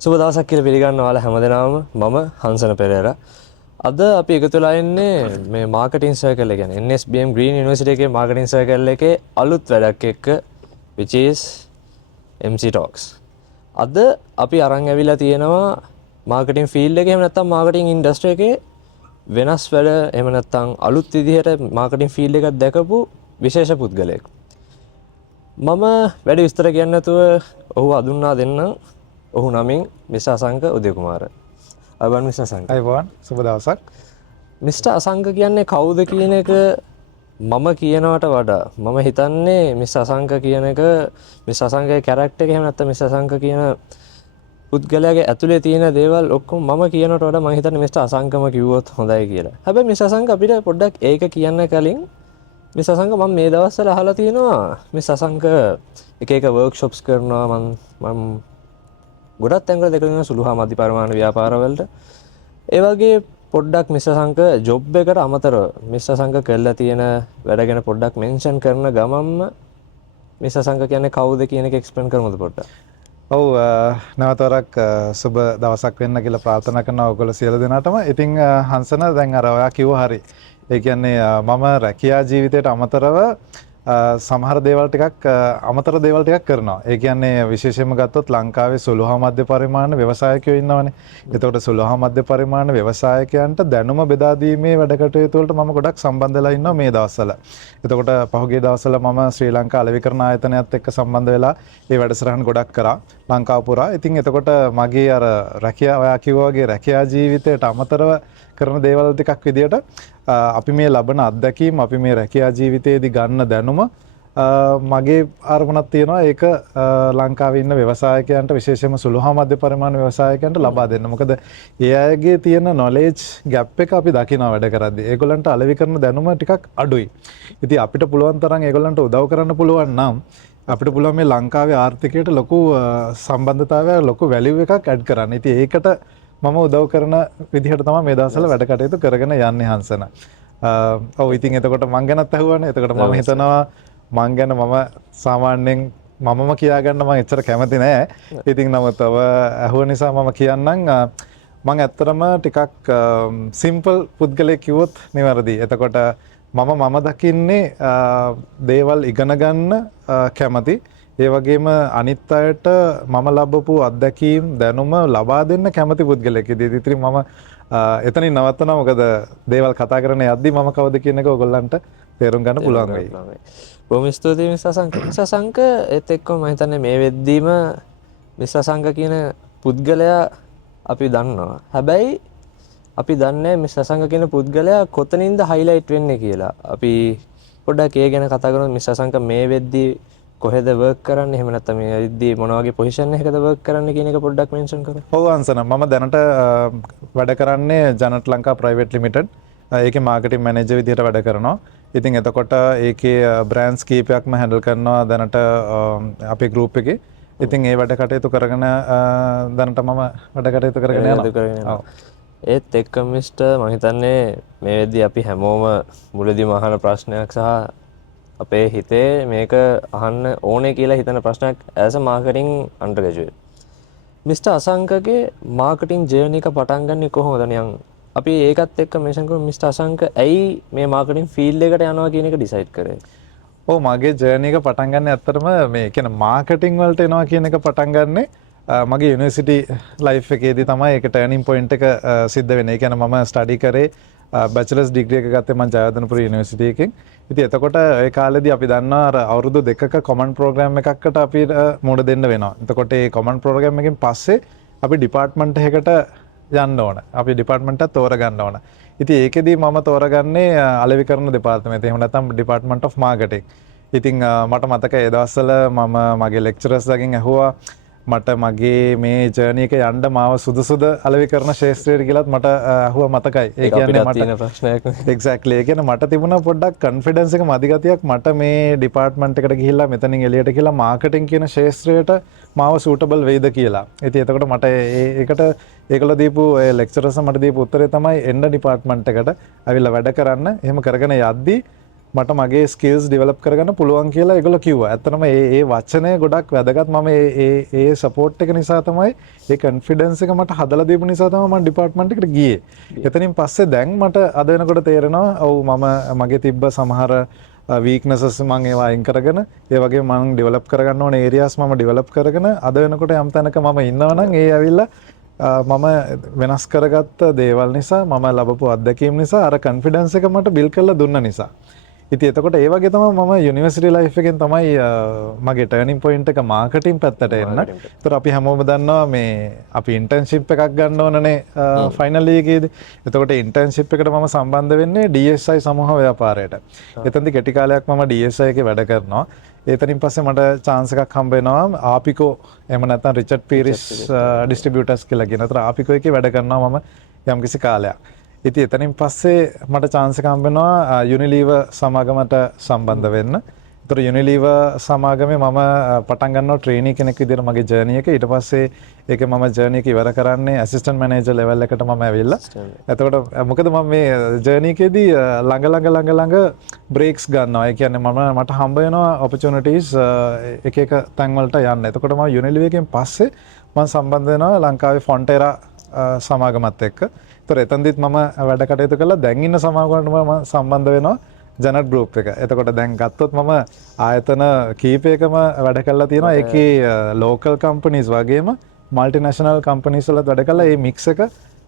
සුබ දවසක් කියලා පිළිගන්නවා ඔයාලා හැමදෙනාම. මම හංසන පෙරේරා. අද අපි එකතු වෙලා ඉන්නේ මේ මාකටිං සර්කල් එක කියන්නේ NSBM Green University එකේ මාකටිං සර්කල් එකේ අලුත් වැඩක් එක්ක which is MC Talks. අද අපි අරන් ඇවිල්ලා තියෙනවා මාකටිං ෆීල්ඩ් එකේ එහෙම නැත්නම් මාකටිං ඉන්ඩස්ට්‍රි එකේ වෙනස් වැඩ එහෙම නැත්නම් අලුත් විදිහට මාකටිං ෆීල්ඩ් එකක් දැකපු විශේෂ පුද්ගලයෙක්. මම වැඩි විස්තර කියන්නේ නැතුව ඔහු අඳුන්වා දෙන්නම්. ඔහු නමින් මිස්ටර් අසංක උදයකුමාර. අයබන් මිස්ටර් අසංක. අයබන් සුබ දවසක්. මිස්ටර් අසංක කියන්නේ කවුද කියන එක මම කියනවට වඩා මම හිතන්නේ මිස්ටර් අසංක කියන එක මිස්ටර් අසංකගේ කැරක්ටර් එක එහෙම නැත්නම් මිස්ටර් අසංක කියන පුද්ගලයාගේ ඇතුලේ තියෙන දේවල් ඔක්කොම මම කියනවට වඩා මම හිතන්නේ මිස්ටර් අසංකම කිව්වොත් හොඳයි කියලා. හැබැයි මිස්ටර් අසංක අපිට පොඩ්ඩක් ඒක කියන්න කලින් මිස්ටර් අසංක මම මේ දවස්වල අහලා තියෙනවා මිස්ටර් අසංක එක එක වර්ක්ෂොප්ස් කරනවා මම ගොඩක් තැන්වල දෙකකින් සුළු හා මධ්‍ය පරිමාණ ව්‍යාපාරවලට ඒ වගේ පොඩ්ඩක් මිස්ටර් සංක ජොබ් එකට අමතරව මිස්ටර් සංක කරලා තියෙන වැඩ ගැන පොඩ්ඩක් මෙන්ෂන් කරන ගමන්ම මිස්ටර් සංක කියන්නේ කවුද කියන එක එක්ස්ප්ලেইন කරමුද පොඩ්ඩක්? ඔව් නැවතවරක් සුබ දවසක් වෙන්න කියලා ප්‍රාර්ථනා කරනවා ඔයගොල්ලෝ සියලු දෙනාටම. ඉතින් හංසන දැන් අර ඔයා කිව්වා හරි. ඒ කියන්නේ මම රැකියා ජීවිතයට අමතරව සමහර දේවල් ටිකක් අමතර දේවල් ටිකක් කරනවා. ඒ කියන්නේ විශේෂයෙන්ම ගත්තොත් ලංකාවේ සුළු හා මධ්‍ය පරිමාණ ව්‍යවසායකයෝ ඉන්නවනේ. එතකොට සුළු හා මධ්‍ය පරිමාණ ව්‍යවසායකයන්ට දැනුම බෙදා දීමේ වැඩ කටයුතු වලට මම ගොඩක් සම්බන්ධ වෙලා ඉන්නවා මේ දවස්වල. එතකොට පහුගිය දවස්වල මම ශ්‍රී ලංකා අලෙවිකරණ ආයතනයත් එක්ක සම්බන්ධ වෙලා ඒ වැඩසටහන් ගොඩක් කරා ලංකාව පුරා. ඉතින් එතකොට මගේ අර රැකියා ඔයා කිව්වා වගේ රැකියා ජීවිතයට අමතරව කරන දේවල් ටිකක් විදියට අපි මේ ලබන අත්දැකීම් අපි මේ රැකියා ජීවිතයේදී ගන්න දැනුම මගේ අරමුණක් තියෙනවා ඒක ලංකාවේ ඉන්න ව්‍යවසායකයන්ට විශේෂයෙන්ම සුළු හා මධ්‍ය පරිමාණ ව්‍යවසායකයන්ට ලබා දෙන්න. මොකද ඒ අයගේ තියෙන knowledge gap එක අපි දකිනවා වැඩ කරද්දී. ඒගොල්ලන්ට අලෙවි කරන දැනුම ටිකක් අඩුයි. ඉතින් අපිට පුළුවන් තරම් ඒගොල්ලන්ට උදව් කරන්න පුළුවන් නම් අපිට පුළුවන් මේ ලංකාවේ ආර්ථිකයට ලොකු සම්බන්ධතාවයක් ලොකු වැලියු එකක් ඇඩ් කරන්න. ඉතින් ඒකට මම උදව් කරන විදිහට තමයි මේ දවස්වල වැඩ කටයුතු කරගෙන යන්නේ හංසන. ඔව් ඉතින් එතකොට මං ගැනත් අහුවානේ. එතකොට මම හිතනවා මං ගැන මම සාමාන්‍යයෙන් මමම කියාගන්න මම එච්චර කැමති නෑ. ඉතින් නමුත් ඔබ අහුව නිසා මම කියන්නම් මං ඇත්තටම ටිකක් සිම්පල් පුද්ගලයෙක් කිව්වොත් නිවැරදි. එතකොට මම දකින්නේ දේවල් ඉගෙන ගන්න කැමති. ඒ වගේම අනිත් අයට මම ලැබපු අත්දැකීම් දැනුම ලබා දෙන්න කැමති පුද්ගලයෙක්. ඉතින් මම එතනින් නවත්තනවා. මොකද දේවල් කතා කරන යද්දි මම කවුද කියන එක ඔයගොල්ලන්ට තේරුම් ගන්න පුළුවන් වෙයි. බොහොම ස්තුතියි මිස්ටර් අසංක. මිස්ටර් අසංක ඒත් එක්කම මම හිතන්නේ මේ වෙද්දීම මිස්ටර් අසංක කියන පුද්ගලයා අපි දන්නවා. හැබැයි අපි දන්නේ මිස්ටර් අසංක කියන පුද්ගලයා කොතනින්ද හයිලයිට් වෙන්නේ කියලා. අපි පොඩ්ඩක් ඒ ගැන කතා කරමු. මිස්ටර් අසංක මේ වෙද්දී කොහෙද වර්ක් කරන්නේ? එහෙම නැත්නම් මේ වෙද්දී මොන වගේ පොසිෂන් එකකද වර්ක් කරන්නේ කියන එක පොඩ්ඩක් මෙන්ෂන් කරන්න. ඔව් අංසන මම දැනට වැඩ කරන්නේ ජනට් ලංකා ප්‍රයිවට් ලිමිටඩ්. ඒකේ මාකටිං මැනේජර් විදිහට වැඩ කරනවා. ඉතින් එතකොට ඒකේ බ්‍රෑන්ඩ්ස් කීපයක්ම හැන්ඩල් කරනවා දැනට අපේ ගෲප් එකේ. ඉතින් ඒ වැඩ කටයුතු කරගෙන දැනට මම වැඩ කටයුතු කරගෙන යනවා. ඒත් එක්ක මිස්ටර් මම හිතන්නේ මේ වෙද්දී අපි හැමෝම මුලදීම අහන ප්‍රශ්නයක් සහ අපේ හිතේ මේක අහන්න ඕනේ කියලා හිතන ප්‍රශ්නයක් as a marketing undergraduate. Mister අසංකගේ මාකටිං ජර්නි එක පටන් ගන්නේ කොහොමද නිකන් අපි ඒකත් එක්ක මෙන්ෂන් කරමු. මිස්ටර් අසංක ඇයි මේ මාකටිං ෆීල්ඩ් එකට යනවා කියන එක ඩිසයිඩ් කරේ? ඔව් මගේ ජර්නි එක පටන් ගන්න ඇත්තටම මේ කියන මාකටිං වලට එනවා කියන එක පටන් ගන්නේ මගේ යුනිවර්සිටි ලයිෆ් එකේදී තමයි ඒක ටර්නින් පොයින්ට් එක සිද්ධ වෙන්නේ. ඒ කියන්නේ මම ස්ටඩි කරේ බැචලර්ස් ඩිග්‍රී එක ගත්තේ මම ජයවර්ධනපුර යුනිවර්සිටි එකෙන්. ඉතින් එතකොට ඒ කාලේදී අපි දන්නවා අර අවුරුදු දෙකක කොමන් ප්‍රෝග්‍රෑම් එකකට අපි මුහුණ දෙන්න වෙනවා. එතකොට ඒ කොමන් ප්‍රෝග්‍රෑම් එකෙන් පස්සේ අපි ඩිපාර්ට්මන්ට් එකකට යන්න ඕන. අපි ඩිපාර්ට්මන්ට් එක තෝරගන්න ඕන. ඉතින් ඒකෙදී මම තෝරගන්නේ අලෙවිකරණ දෙපාර්තමේන්තය. එහෙම නැත්නම් ඩිපාර්ට්මන්ට් ඔෆ් මාකටිං. ඉතින් මට මතකයි ඒ දවස්වල මම මගේ ලෙක්චරර්ස්ලාගෙන් ඇහුවා මට මගේ මේ ජර්නි එක යන්න මාව සුදුසුද අලෙවිකරණ ශාස්ත්‍රයට කියලාත් මට ඇහුවා මතකයි. ඒ කියන්නේ මට තියෙන ප්‍රශ්නයක්. එක්සැක්ට්ලි. ඒ කියන්නේ මට තිබුණා පොඩ්ඩක් කොන්ෆිඩන්ස් එක මදි ගතියක් මට මේ ඩිපාර්ට්මන්ට් එකට ගිහිල්ලා මෙතනින් එළියට ගිහිල්ලා මාකටිං කියන ශාස්ත්‍රයට මාව සූටබල් වෙයිද කියලා. ඉතින් එතකොට මට ඒකට ඒගොල්ලෝ දීපු ඒ ලෙක්චරර්ස් මට දීපු උත්තරේ තමයි එන්න ඩිපාර්ට්මන්ට් එකට අවිල්ලා වැඩ කරන්න. එහෙම කරගෙන යද්දී මට මගේ ස්කිල්ස් ඩෙවලොප් කරගන්න පුළුවන් කියලා ඒගොල්ලෝ කිව්වා. ඇත්තටම ඒ වචනය ගොඩක් වැදගත්. මම ඒ සපෝට් එක නිසා තමයි ඒ කොන්ෆිඩන්ස් එක මට හදලා දීපු නිසා තමයි මම ඩිපාර්ට්මන්ට් එකට ගියේ. එතනින් පස්සේ දැන් මට අද වෙනකොට තේරෙනවා ඔව් මම මගේ තිබ්බ සමහර වීක්නසස් මම ඒවා අයින් කරගෙන ඒ වගේ මම ඩෙවලොප් කරගන්න ඕන ඒරියාස් මම ඩෙවලොප් කරගෙන අද වෙනකොට යම් තැනක මම ඉන්නවනම් ඒ ඇවිල්ලා මම වෙනස් කරගත්ත දේවල් නිසා මම ලැබපු අත්දැකීම් නිසා අර කොන්ෆිඩන්ස් එක මට බිල්ඩ් කරලා දුන්න නිසා. ඉතින් එතකොට ඒ වගේ තමයි මම යුනිවර්සිටි ලයිෆ් එකෙන් තමයි මගේ ටර්නින් පොයින්ට් එක මාකටිං පැත්තට එන්න. ඒතර අපි හැමෝම දන්නවා මේ අපි ඉන්ටර්න්ෂිප් එකක් ගන්න ඕනනේ ෆයිනල් එකේදී. එතකොට ඉන්ටර්න්ෂිප් එකට මම සම්බන්ධ වෙන්නේ DSI සමූහ ව්‍යාපාරයට. එතනදී කෙටි කාලයක් මම DSI එකේ වැඩ කරනවා. එතනින් පස්සේ මට chance එකක් හම්බ වෙනවා ආපිකෝ එහෙම නැත්නම් රිචඩ් පීරිස් ඩිස්ට්‍රිබියුටර්ස් කියලා කියන. ඒතර ආපිකෝ එකේ වැඩ කරනවා මම යම්කිසි කාලයක්. ඉතින් එතනින් පස්සේ මට chance එකක් හම්බ වෙනවා යුනිලීවර් සමාගමට සම්බන්ධ වෙන්න. ඒතර යුනිලීවර් සමාගමේ මම පටන් ගන්නවා ට්‍රේනි කෙනෙක් විදිහට මගේ ජර්නි එක. ඊට පස්සේ ඒකේ මම ජර්නි එක ඉවර කරන්නේ ඇසිස්ටන්ට් මැනේජර් ලෙවල් එකට මම ඇවිල්ලා. එතකොට මොකද මම මේ ජර්නි එකේදී ළඟ බ්‍රේක්ස් ගන්නවා. ඒ කියන්නේ මට හම්බ වෙනවා ඔපචුනිටිස් එක තැන් වලට යන්න. එතකොට මම යුනිලීවර් එකෙන් පස්සේ මම සම්බන්ධ වෙනවා ලංකාවේ ෆොන්ටේරා සමාගමත් එක්ක. ඒතර එතනදිත් මම වැඩ කටයුතු කළා. දැන් ඉන්න සමාගමකට මම සම්බන්ධ වෙනවා ජනට් ගෲප් එක. එතකොට දැන් ගත්තොත් මම ආයතන කීපයකම වැඩ කරලා තියෙනවා. ඒකේ ලෝකල් කම්පනීස් වගේම මල්ටිනේෂනල් කම්පනීස් වලත් වැඩ කළා. ඒ මික්ස් එක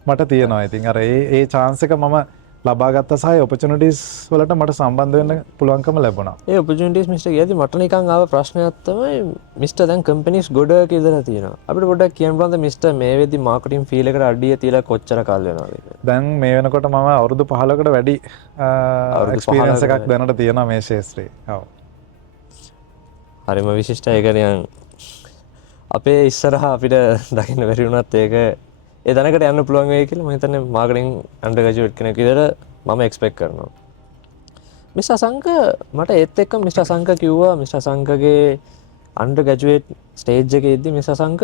මට තියෙනවා. ඉතින් අර ඒ chance එක මම ලබා ගත්ත සහ ඔපචුනිටිස් වලට මට සම්බන්ධ වෙන්න පුළුවන්කම ලැබුණා. ඒ ඔපචුනිටිස් මිස්ටර් ගියදී මට නිකන් ආව ප්‍රශ්නයක් තමයි මිස්ටර් දැන් කම්පැනිස් ගොඩක ඉඳලා තියෙනවා. අපිට පොඩ්ඩක් කියන්න පුළුවන්ද මිස්ටර් මේ වෙද්දි මාකටිං ෆීල් එකට අඩිය තියලා කොච්චර කාල වෙනවද කියලා? දැන් මේ වෙනකොට මම අවුරුදු 15කට වැඩි එක්ස්පීරියන්ස් එකක් දැනට තියෙනවා මේ ශාස්ත්‍රයේ. ඔව්. හරිම විශිෂ්ටයි. ඒක නිකන් අපේ ඉස්සරහා අපිට දකින්න බැරි වුණත් ඒක ඒ තැනකට යන්න පුළුවන් වෙයි කියලා මම හිතන්නේ මාකටිං අන්ඩර් ග්‍රැජුවේට් කෙනෙක් විදිහට මම එක්ස්පෙක්ට් කරනවා. මිස්ටර් අසංක මට ඒත් එක්ක මිස්ටර් අසංක කිව්වා මිස්ටර් අසංකගේ අන්ඩර් ග්‍රැජුවේට් ස්ටේජ් එකේ ඉද්දි මිස්ටර් අසංක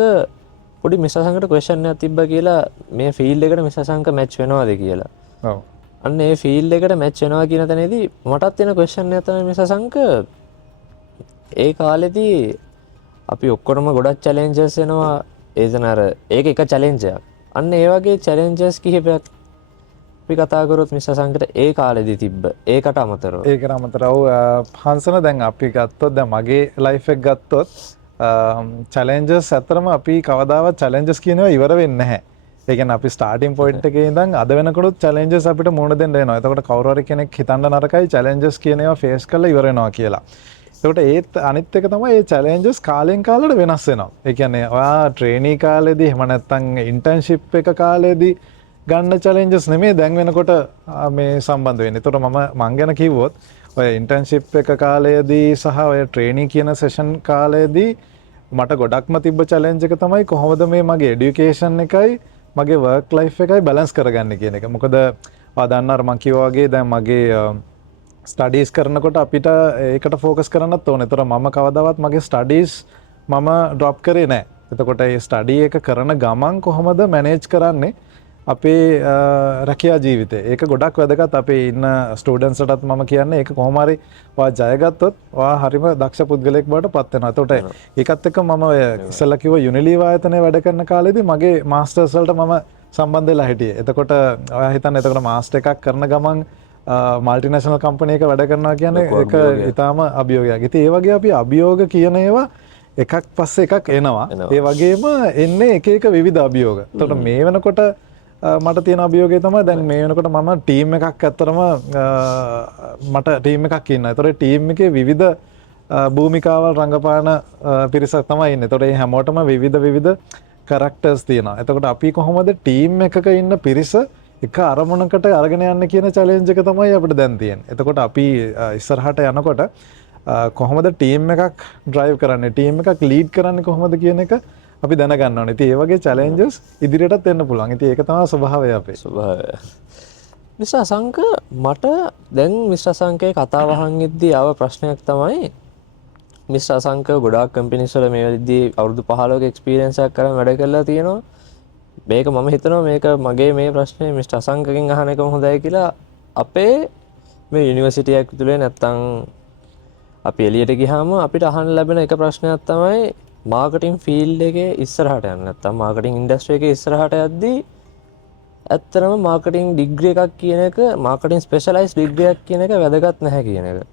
පොඩි මිස්ටර් අසංකට ක්වෙස්චන් එකක් තිබ්බා කියලා මේ ෆීල්ඩ් එකට මිස්ටර් අසංක මැච් වෙනවද කියලා. ඔව්. අන්න ඒ ෆීල්ඩ් එකට මැච් වෙනවා කියන තැනදී මටත් එන ක්වෙස්චන් එක තමයි මිස්ටර් අසංක ඒ කාලෙදී අපි ඔක්කොටම ගොඩක් චැලෙන්ජස් එනවා. ඒතන අර ඒක එක චැලෙන්ජ් එකක්. අන්න ඒ වගේ චැලෙන්ජස් කිහිපයක් අපි කතා කරොත් මිස්ටර් අසංකට ඒ කාලෙදී තිබ්බ ඒකට අමතරව හංසන දැන් අපි ගත්තොත් දැන් මගේ ලයිෆ් එක ගත්තොත් චැලෙන්ජස් ඇත්තටම අපි කවදාවත් චැලෙන්ජස් කියනවා ඉවර වෙන්නේ නැහැ. ඒ කියන්නේ අපි ස්ටාර්ටින් පොයින්ට් එකේ ඉඳන් අද වෙනකොටත් චැලෙන්ජස් අපිට මුහුණ දෙන්න වෙනවා. එතකොට කවුරු හරි කෙනෙක් හිතන්න නරකයි චැලෙන්ජස් කියන ඒවා ෆේස් කරලා ඉවර වෙනවා කියලා. එතකොට ඒත් අනිත් එක තමයි මේ චැලෙන්ජස් කාලෙන් කාලට වෙනස් වෙනවා. ඒ කියන්නේ ඔයා ට්‍රේනී කාලේදී එහෙම නැත්නම් ඉන්ටර්න්ෂිප් එක කාලේදී ගන්න චැලෙන්ජස් නෙමෙයි දැන් වෙනකොට මේ සම්බන්ධ වෙන්නේ. එතකොට මම ගැන කිව්වොත් ඔය ඉන්ටර්න්ෂිප් එක කාලයේදී සහ ඔය ට්‍රේනී කියන සෙෂන් කාලයේදී මට ගොඩක්ම තිබ්බ චැලෙන්ජ් එක තමයි කොහොමද මේ මගේ এডুকেෂන් එකයි මගේ වර්ක් ලයිෆ් එකයි බැලන්ස් කරගන්නේ කියන එක. මොකද ඔයා දන්නවා මම කිව්වා වගේ දැන් මගේ ස්ටඩීස් කරනකොට අපිට ඒකට ෆෝකස් කරන්නත් ඕනේ. ඒතර මම කවදාවත් මගේ ස්ටඩීස් මම ඩ්‍රොප් කරේ නැහැ. එතකොට මේ ස්ටඩි එක කරන ගමන් කොහොමද මැනේජ් කරන්නේ අපේ රැකියා ජීවිතේ. ඒක ගොඩක් වැදගත්. අපේ ඉන්න ස්ටුඩන්ට්ස්ලටත් මම කියන්නේ ඒක කොහොම හරි ඔයා ජයගත්තොත් ඔයා හරිම දක්ෂ පුද්ගලයෙක් බවට පත් වෙනවා. එතකොට ඒකත් එක්ක මම ඔය ඉස්සෙල්ලා කිව්ව යුනිලීවර් ආයතනයේ වැඩ කරන කාලේදී මගේ මාස්ටර්ස් වලට මම සම්බන්ධ වෙලා හිටියේ. එතකොට ඔයා හිතන්න එතකොට මාස්ටර් එකක් කරන ගමන් මල්ටිනේෂනල් කම්පැනි එක වැඩ කරනවා කියන්නේ ඒක ඊටාම අභියෝගයක්. ඉතින් ඒ වගේ අපි අභියෝග කියන ඒවා එකක් පස්සේ එකක් එනවා. ඒ වගේම එන්නේ එක එක විවිධ අභියෝග. එතකොට මේ වෙනකොට මට තියෙන අභියෝගය තමයි දැන් මේ වෙනකොට මම ටීම් එකක් ඇත්තරම මට ටීම් එකක් ඉන්නවා. ඒතකොට ටීම් එකේ විවිධ භූමිකාවල් රංගපාන පිරිසක් තමයි ඉන්නේ. ඒතකොට මේ හැමෝටම විවිධ කැරක්ටර්ස් තියෙනවා. එතකොට අපි කොහොමද ටීම් එකක ඉන්න පිරිස එක අරමුණකට අරගෙන යන්න කියන චැලෙන්ජ් එක තමයි අපිට දැන් තියෙන්නේ. එතකොට අපි ඉස්සරහට යනකොට කොහොමද ටීම් එකක් ඩ්‍රයිව් කරන්නේ, ටීම් එකක් ලීඩ් කරන්නේ කොහොමද කියන එක අපි දැනගන්න ඕනේ. ඉතින් ඒ වගේ චැලෙන්ජස් ඉදිරියටත් එන්න පුළුවන්. ඉතින් ඒක තමයි ස්වභාවය අපේ. ස්වභාවය. මිස්ටර් අසංක මට දැන් මිස්ටර් අසංකේ කතාව අහන් ඉද්දී ආව ප්‍රශ්නයක් තමයි මිස්ටර් අසංක ගොඩාක් කම්පැනිස් වල මේ වෙද්දී අවුරුදු 15ක එක්ස්පීරියන්ස් එකක් කරන් වැඩ කරලා තියෙනවා. මේක මම හිතනවා මේක මගේ මේ ප්‍රශ්නේ මිස්ටර් අසංකගෙන් අහන එක හොඳයි කියලා. අපේ මේ යුනිවර්සිටියක් තුළේ නැත්තං අපි එලියට ගිහාම අපිට අහන්න ලැබෙන එක ප්‍රශ්නයක් තමයි මාර්කටිං ෆීල්ඩ් එකේ ඉස්සරහට යන්න නැත්තම් මාර්කටිං ඉන්ඩස්ට්‍රි එකේ ඉස්සරහට යද්දී ඇත්තටම මාර්කටිං ඩිග්‍රී එකක් කියන එක මාර්කටිං ස්පෙෂලායිස් ඩිග්‍රී එකක් කියන එක වැදගත් නැහැ කියන එක.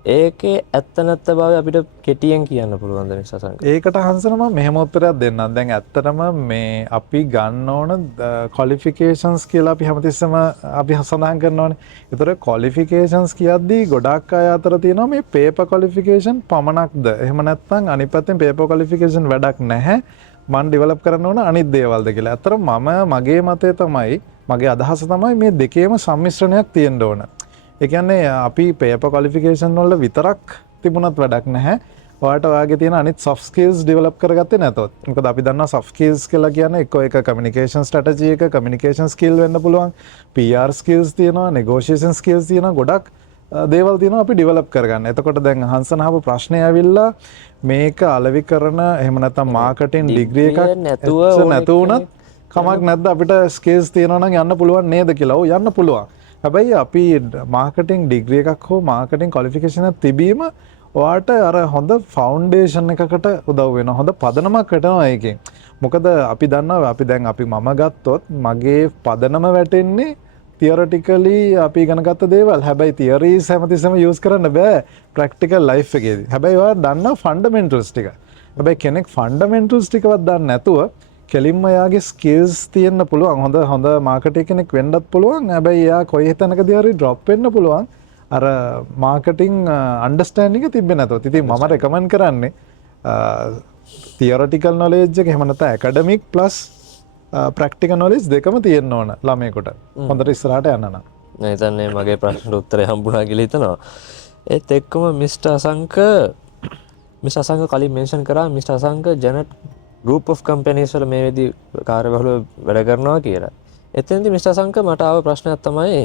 ඒකේ ඇත්ත නැත්ත බව අපිට කෙටියෙන් කියන්න පුළුවන් ද නිසසංක. ඒකට හංසන මම මෙහෙම උත්තරයක් දෙන්නම්. දැන් ඇත්තටම මේ අපි ගන්න ඕන ක්වොලිෆිකේෂන්ස් කියලා අපි හැමතිස්සෙම අපි සඳහන් කරනවානේ. ඒතර ක්වොලිෆිකේෂන්ස් කියද්දී ගොඩක් අය අතර තියෙනවා මේ පේපර් ක්වොලිෆිකේෂන් පමණක්ද? එහෙම නැත්නම් අනිත් පැත්තෙන් පේපර් ක්වොලිෆිකේෂන් වැඩක් නැහැ. මම ඩෙවලොප් කරන්න ඕන අනිත් දේවල්ද කියලා. ඇත්තට මගේ මතය තමයි මගේ අදහස තමයි මේ දෙකේම සම්මිශ්‍රණයක් තියෙන්න ඕන. ඒ කියන්නේ අපි පේපර් ක්වොලිෆිකේෂන් වල විතරක් තිබුණත් වැඩක් නැහැ. ඔයාලට ඔයාගේ තියෙන අනිත් soft skills develop කරගත්තේ නැතොත්. මොකද අපි දන්නවා soft skills කියලා කියන්නේ එක්ක එක communication strategy එක communication skill වෙන්න පුළුවන්. PR skills තියෙනවා, negotiation skills තියෙනවා, ගොඩක් දේවල් තියෙනවා අපි develop කරගන්න. එතකොට දැන් හංසන අහපු ප්‍රශ්නේ ඇවිල්ලා මේක අලෙවි කරන එහෙම නැත්නම් මාකටිං ඩිග්‍රී එකක් නැතුව උනත් කමක් නැද්ද අපිට ස්කිල්ස් තියෙනවා නම් යන්න පුළුවන් නේද කියලා. ඔව් යන්න පුළුවන්. හැබැයි අපි මාකටිං ඩිග්‍රී එකක් හෝ මාකටිං ක්වොලිෆිකේෂන් එකක් තිබීම ඔයාට අර හොඳ ෆවුන්ඩේෂන් එකකට උදව් වෙනවා. හොඳ පදනමක් වැටෙනවා ඒකෙන්. මොකද අපි දන්නවා අපි මම ගත්තොත් මගේ පදනම වැටෙන්නේ තියරටිකලි අපි ඉගෙන ගත්ත දේවල්. හැබැයි තියරීස් හැමතිස්සෙම යූස් කරන්න බෑ ප්‍රැක්ටිකල් ලයිෆ් එකේදී. හැබැයි ඔයා දන්නා ෆන්ඩමෙන්ටල්ස් ටික. හැබැයි කෙනෙක් ෆන්ඩමෙන්ටල්ස් ටිකවත් දන්නේ නැතුව කෙලින්ම යාගේ ස්කිල්ස් තියෙන්න පුළුවන්. හොඳ මාකටිං කෙනෙක් වෙන්නත් පුළුවන්. හැබැයි යා කොයි තැනකදී හරි ඩ්‍රොප් වෙන්න පුළුවන්. අර මාකටිං අන්ඩර්ස්ටෑන්ඩින්ග් එක තිබෙන්නේ නැතොත්. ඉතින් මම රෙකමන්ඩ් කරන්නේ තියරටිකල් නොලෙජ් එක එහෙම නැත්නම් ඇකඩමික් ප්ලස් ප්‍රැක්ටිකල් නොලෙජ් දෙකම තියෙන්න ඕන ළමයෙකුට. හොඳට ඉස්සරහට යන්න නම්. මම හිතන්නේ මගේ ප්‍රශ්නට උත්තරය හම්බුණා කියලා හිතනවා. ඒත් එක්කම මිස්ටර් අසංක කලින් මෙන්ෂන් කරා mister Asanka Genet group of companies වල මේ විදි කාර්යබහුලව වැඩ කරනවා කියලා. එතෙන්දී මිස්ටර් අසංක මට ආව ප්‍රශ්නයක් තමයි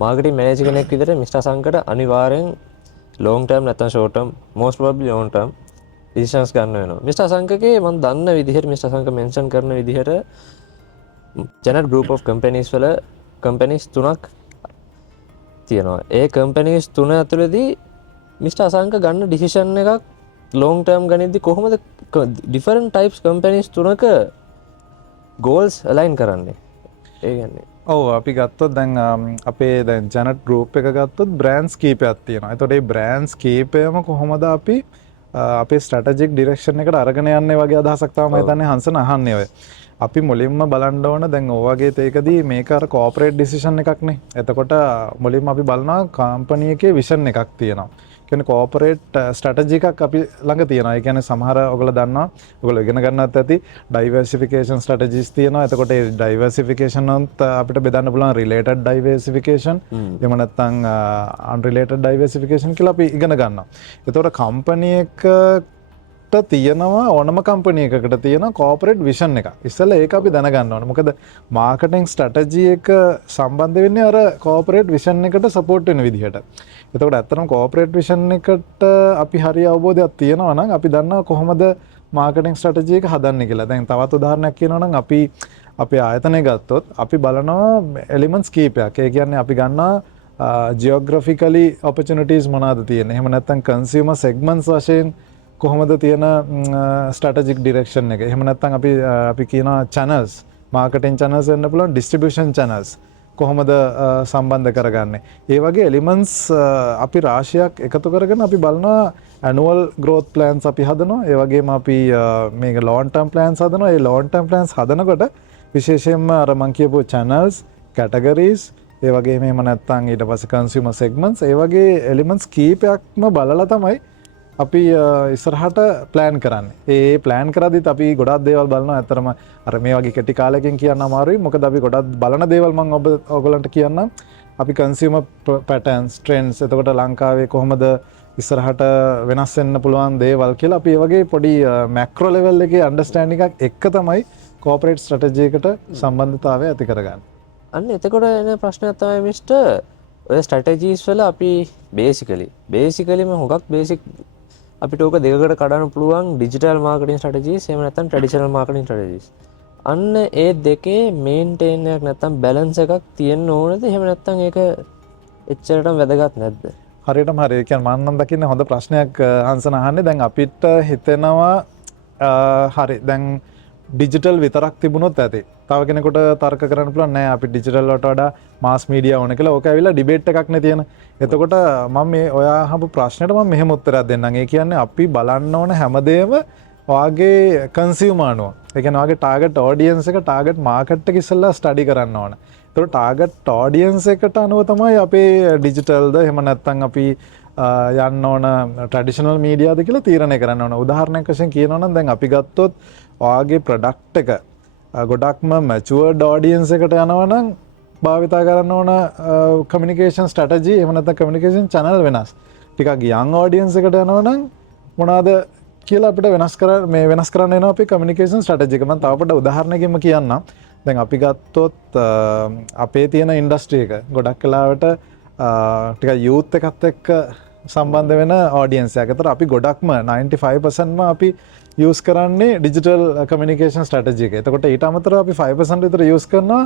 මාර්කටිංగ్ මැනේජර් කෙනෙක් විදිහට මිස්ටර් අසංකට අනිවාර්යෙන් long term නැත්නම් short term most probably long term decisions ගන්න වෙනවා. මිස්ටර් අසංකගේ මම දන්න විදිහට මිස්ටර් අසංක මෙන්ෂන් කරන විදිහට ජෙනරල් group of companies වල companies තුනක් තියෙනවා. ඒ companies තුන ඇතුළේදී මිස්ටර් අසංක ගන්න decision එකක් long term ගනිද්දි කොහොමද different types companies තුනක goals align කරන්නේ? ඒ කියන්නේ ඔව් අපි ගත්තොත් දැන් අපේ දැන් ජනට් ගෲප් එක ගත්තොත් බ්‍රෑන්ඩ්ස් කීපයක් තියෙනවා. එතකොට මේ බ්‍රෑන්ඩ්ස් කීපයම කොහොමද අපි අපේ ස්ට්‍රැටජික් ඩිරෙක්ෂන් එකට අරගෙන යන්නේ වගේ අදහසක් තමයි මම හිතන්නේ හංසන අහන්නේ ඔය. අපි මුලින්ම බලන්න ඕන දැන් ඔය වගේ තේකදී මේක අර කෝපරේට් ඩිසිෂන් එකක් නේ. එතකොට මුලින්ම අපි බලනවා කම්පැනි එකේ විෂන් එකක් තියෙනවා. කියන්නේ කෝපරේට් ස්ට්‍රැටජි එකක් අපි ළඟ තියෙනවා. ඒ කියන්නේ සමහර ඔයගොල්ලෝ දන්නවා ඔයගොල්ලෝ ඉගෙන ගන්නත් ඇති ඩයිවර්සිෆිකේෂන් ස්ට්‍රැටජිස් තියෙනවා. එතකොට ඒ ඩයිවර්සිෆිකේෂන් උත් අපිට බෙදන්න පුළුවන් රිලේටඩ් ඩයිවර්සිෆිකේෂන් එහෙම නැත්නම් අන්රිලේටඩ් ඩයිවර්සිෆිකේෂන් කියලා අපි ඉගෙන ගන්නවා. එතකොට කම්පැනි එකකට තියෙනවා ඕනම කම්පැනි එකකට තියෙන කෝපරේට් විෂන් එක. ඉස්සෙල්ලා ඒක අපි දැනගන්න ඕනේ. මොකද මාකටිං ස්ට්‍රැටජි එක සම්බන්ධ වෙන්නේ අර කෝපරේට් විෂන් එකට සපෝට් වෙන විදිහට. එතකොට ඇත්තටම කෝපරේට් විෂන් එකට අපි හරි අවබෝධයක් තියෙනවා නම් අපි දන්නවා කොහොමද මාකටිං ස්ට්‍රැටජි එක හදන්නේ කියලා. දැන් තවත් උදාහරණයක් කියනවා නම් අපි අපේ ආයතනය ගත්තොත් අපි බලනවා එලිමන්ට්ස් කීපයක්. ඒ කියන්නේ අපි ගන්නවා ජියෝග්‍රැෆිකලි ඔපචුනිටිස් මොනවාද තියෙන්නේ. එහෙම නැත්නම් කන්සියුමර් සෙග්මන්ට්ස් වශයෙන් කොහොමද තියෙන ස්ට්‍රැටජික් ඩිරෙක්ෂන් එක. එහෙම නැත්නම් අපි කියනවා channels මාකටිං channels වෙන්න පුළුවන් distribution channels කොහොමද සම්බන්ධ කරගන්නේ. ඒ වගේ එලිමන්ට්ස් අපි රාශියක් එකතු කරගෙන අපි බලනවා annual growth plans අපි හදනවා. ඒ වගේම අපි මේක long term plans හදනවා. ඒ long term plans හදනකොට විශේෂයෙන්ම අර මම කියපු channels, categories, ඒ වගේම එහෙම නැත්නම් ඊට පස්සේ consumer segments, ඒ වගේ එලිමන්ට්ස් කීපයක්ම බලලා තමයි අපි ඉස්සරහට ප්ලෑන් කරන්නේ. ඒ ප්ලෑන් කරද්දිත් අපි ගොඩක් දේවල් බලනවා. ඇත්තටම අර මේ වගේ කෙටි කාලයකින් කියන්න අමාරුයි. මොකද අපි ගොඩක් බලන දේවල් මම ඔයගලන්ට කියන්නම්. අපි කන්සියුමර් පැටර්න්ස්, ට්‍රෙන්ඩ්ස්, එතකොට ලංකාවේ කොහොමද ඉස්සරහට වෙනස් වෙන්න පුළුවන් දේවල් කියලා අපි ඒ වගේ පොඩි මැක්‍රෝ ලෙවල් එකේ අන්ඩර්ස්ටෑන්ඩින් එකක් එක්ක තමයි කෝපරේට් ස්ට්‍රැටජි එකට සම්බන්ධතාවය ඇති කරගන්නේ. අන්න එතකොට එන ප්‍රශ්නයක් තමයි මිස්ටර් ඔය ස්ට්‍රැටජිස් වල අපි බේසිකලිම හුඟක් බේසික් අපිට ඕක දෙකකට කඩන්න පුළුවන් ඩිජිටල් මාර්කටිං ස්ට්‍රැටජිස් එහෙම නැත්නම් ට්‍රැඩිෂනල් මාර්කටිං ස්ට්‍රැටජිස්. අන්න ඒ දෙකේ මේන්ටේන් එකක් නැත්නම් බැලන්ස් එකක් තියෙන්න ඕනද? එහෙම නැත්නම් ඒක එච්චරටම වැදගත් නැද්ද? හරියටම හරි. ඒ කියන්නේ මම නම් දකින්නේ හොඳ ප්‍රශ්නයක් හංසන අහන්නේ. දැන් අපිට හිතෙනවා හරි දැන් ඩිජිටල් විතරක් තිබුණොත් ඇති. තව කෙනෙකුට තර්ක කරන්න පුළුවන් නෑ අපි ඩිජිටල් වලට වඩා මාස් මීඩියා ඕන කියලා. ඕක ඇවිල්ලා ඩිබේට් එකක් නේ තියෙන. එතකොට මම මේ ඔයා අහපු ප්‍රශ්නෙට මම මෙහෙම උත්තරයක් දෙන්නම්. ඒ කියන්නේ අපි බලන්න ඕන හැමදේම ඔයාගේ කන්සියුමර් අනුව. ඒ කියන්නේ ඔයාගේ ටාගට් ඔඩියන්ස් එක ටාගට් මාකට් එක ඉස්සෙල්ලා ස්ටඩි කරන්න ඕන. ඒතකොට ටාගට් ඔඩියන්ස් එකට අනුව තමයි අපේ ඩිජිටල්ද එහෙම නැත්නම් අපි යන්න ඕන ට්‍රැඩිෂනල් මීඩියාද කියලා තීරණය කරන්න ඕන. උදාහරණයක් වශයෙන් කියනවා නම් දැන් අපි ගත්තොත් ඔයාගේ ප්‍රොඩක්ට් එක ගොඩක්ම මැචුවර්ඩ් ඔඩියන්ස් එකට යනවා නම් භාවිතා කරන්න ඕන කමියුනිකේෂන් ස්ට්‍රැටජි එහෙම නැත්නම් කමියුනිකේෂන් channel වෙනස්. ටිකක් යං ඔඩියන්ස් එකට යනවා නම් මොනවාද කියලා අපිට වෙනස් කරන්න වෙනවා අපේ කමියුනිකේෂන් ස්ට්‍රැටජි එක. මම තව පොඩ්ඩක් උදාහරණයකින්ම කියන්නම්. දැන් අපි ගත්තොත් අපේ තියෙන ඉන්ඩස්ට්‍රි එක ගොඩක් වෙලාවට ටිකක් යූත් එකත් එක්ක සම්බන්ධ වෙන ඔඩියන්ස් එකක්. ඒතර අපි ගොඩක්ම 95%ම අපි යූස් කරන්නේ ඩිජිටල් කමියුනිකේෂන් ස්ට්‍රැටජි එක. එතකොට ඊට අමතරව අපි 5% විතර යූස් කරනවා.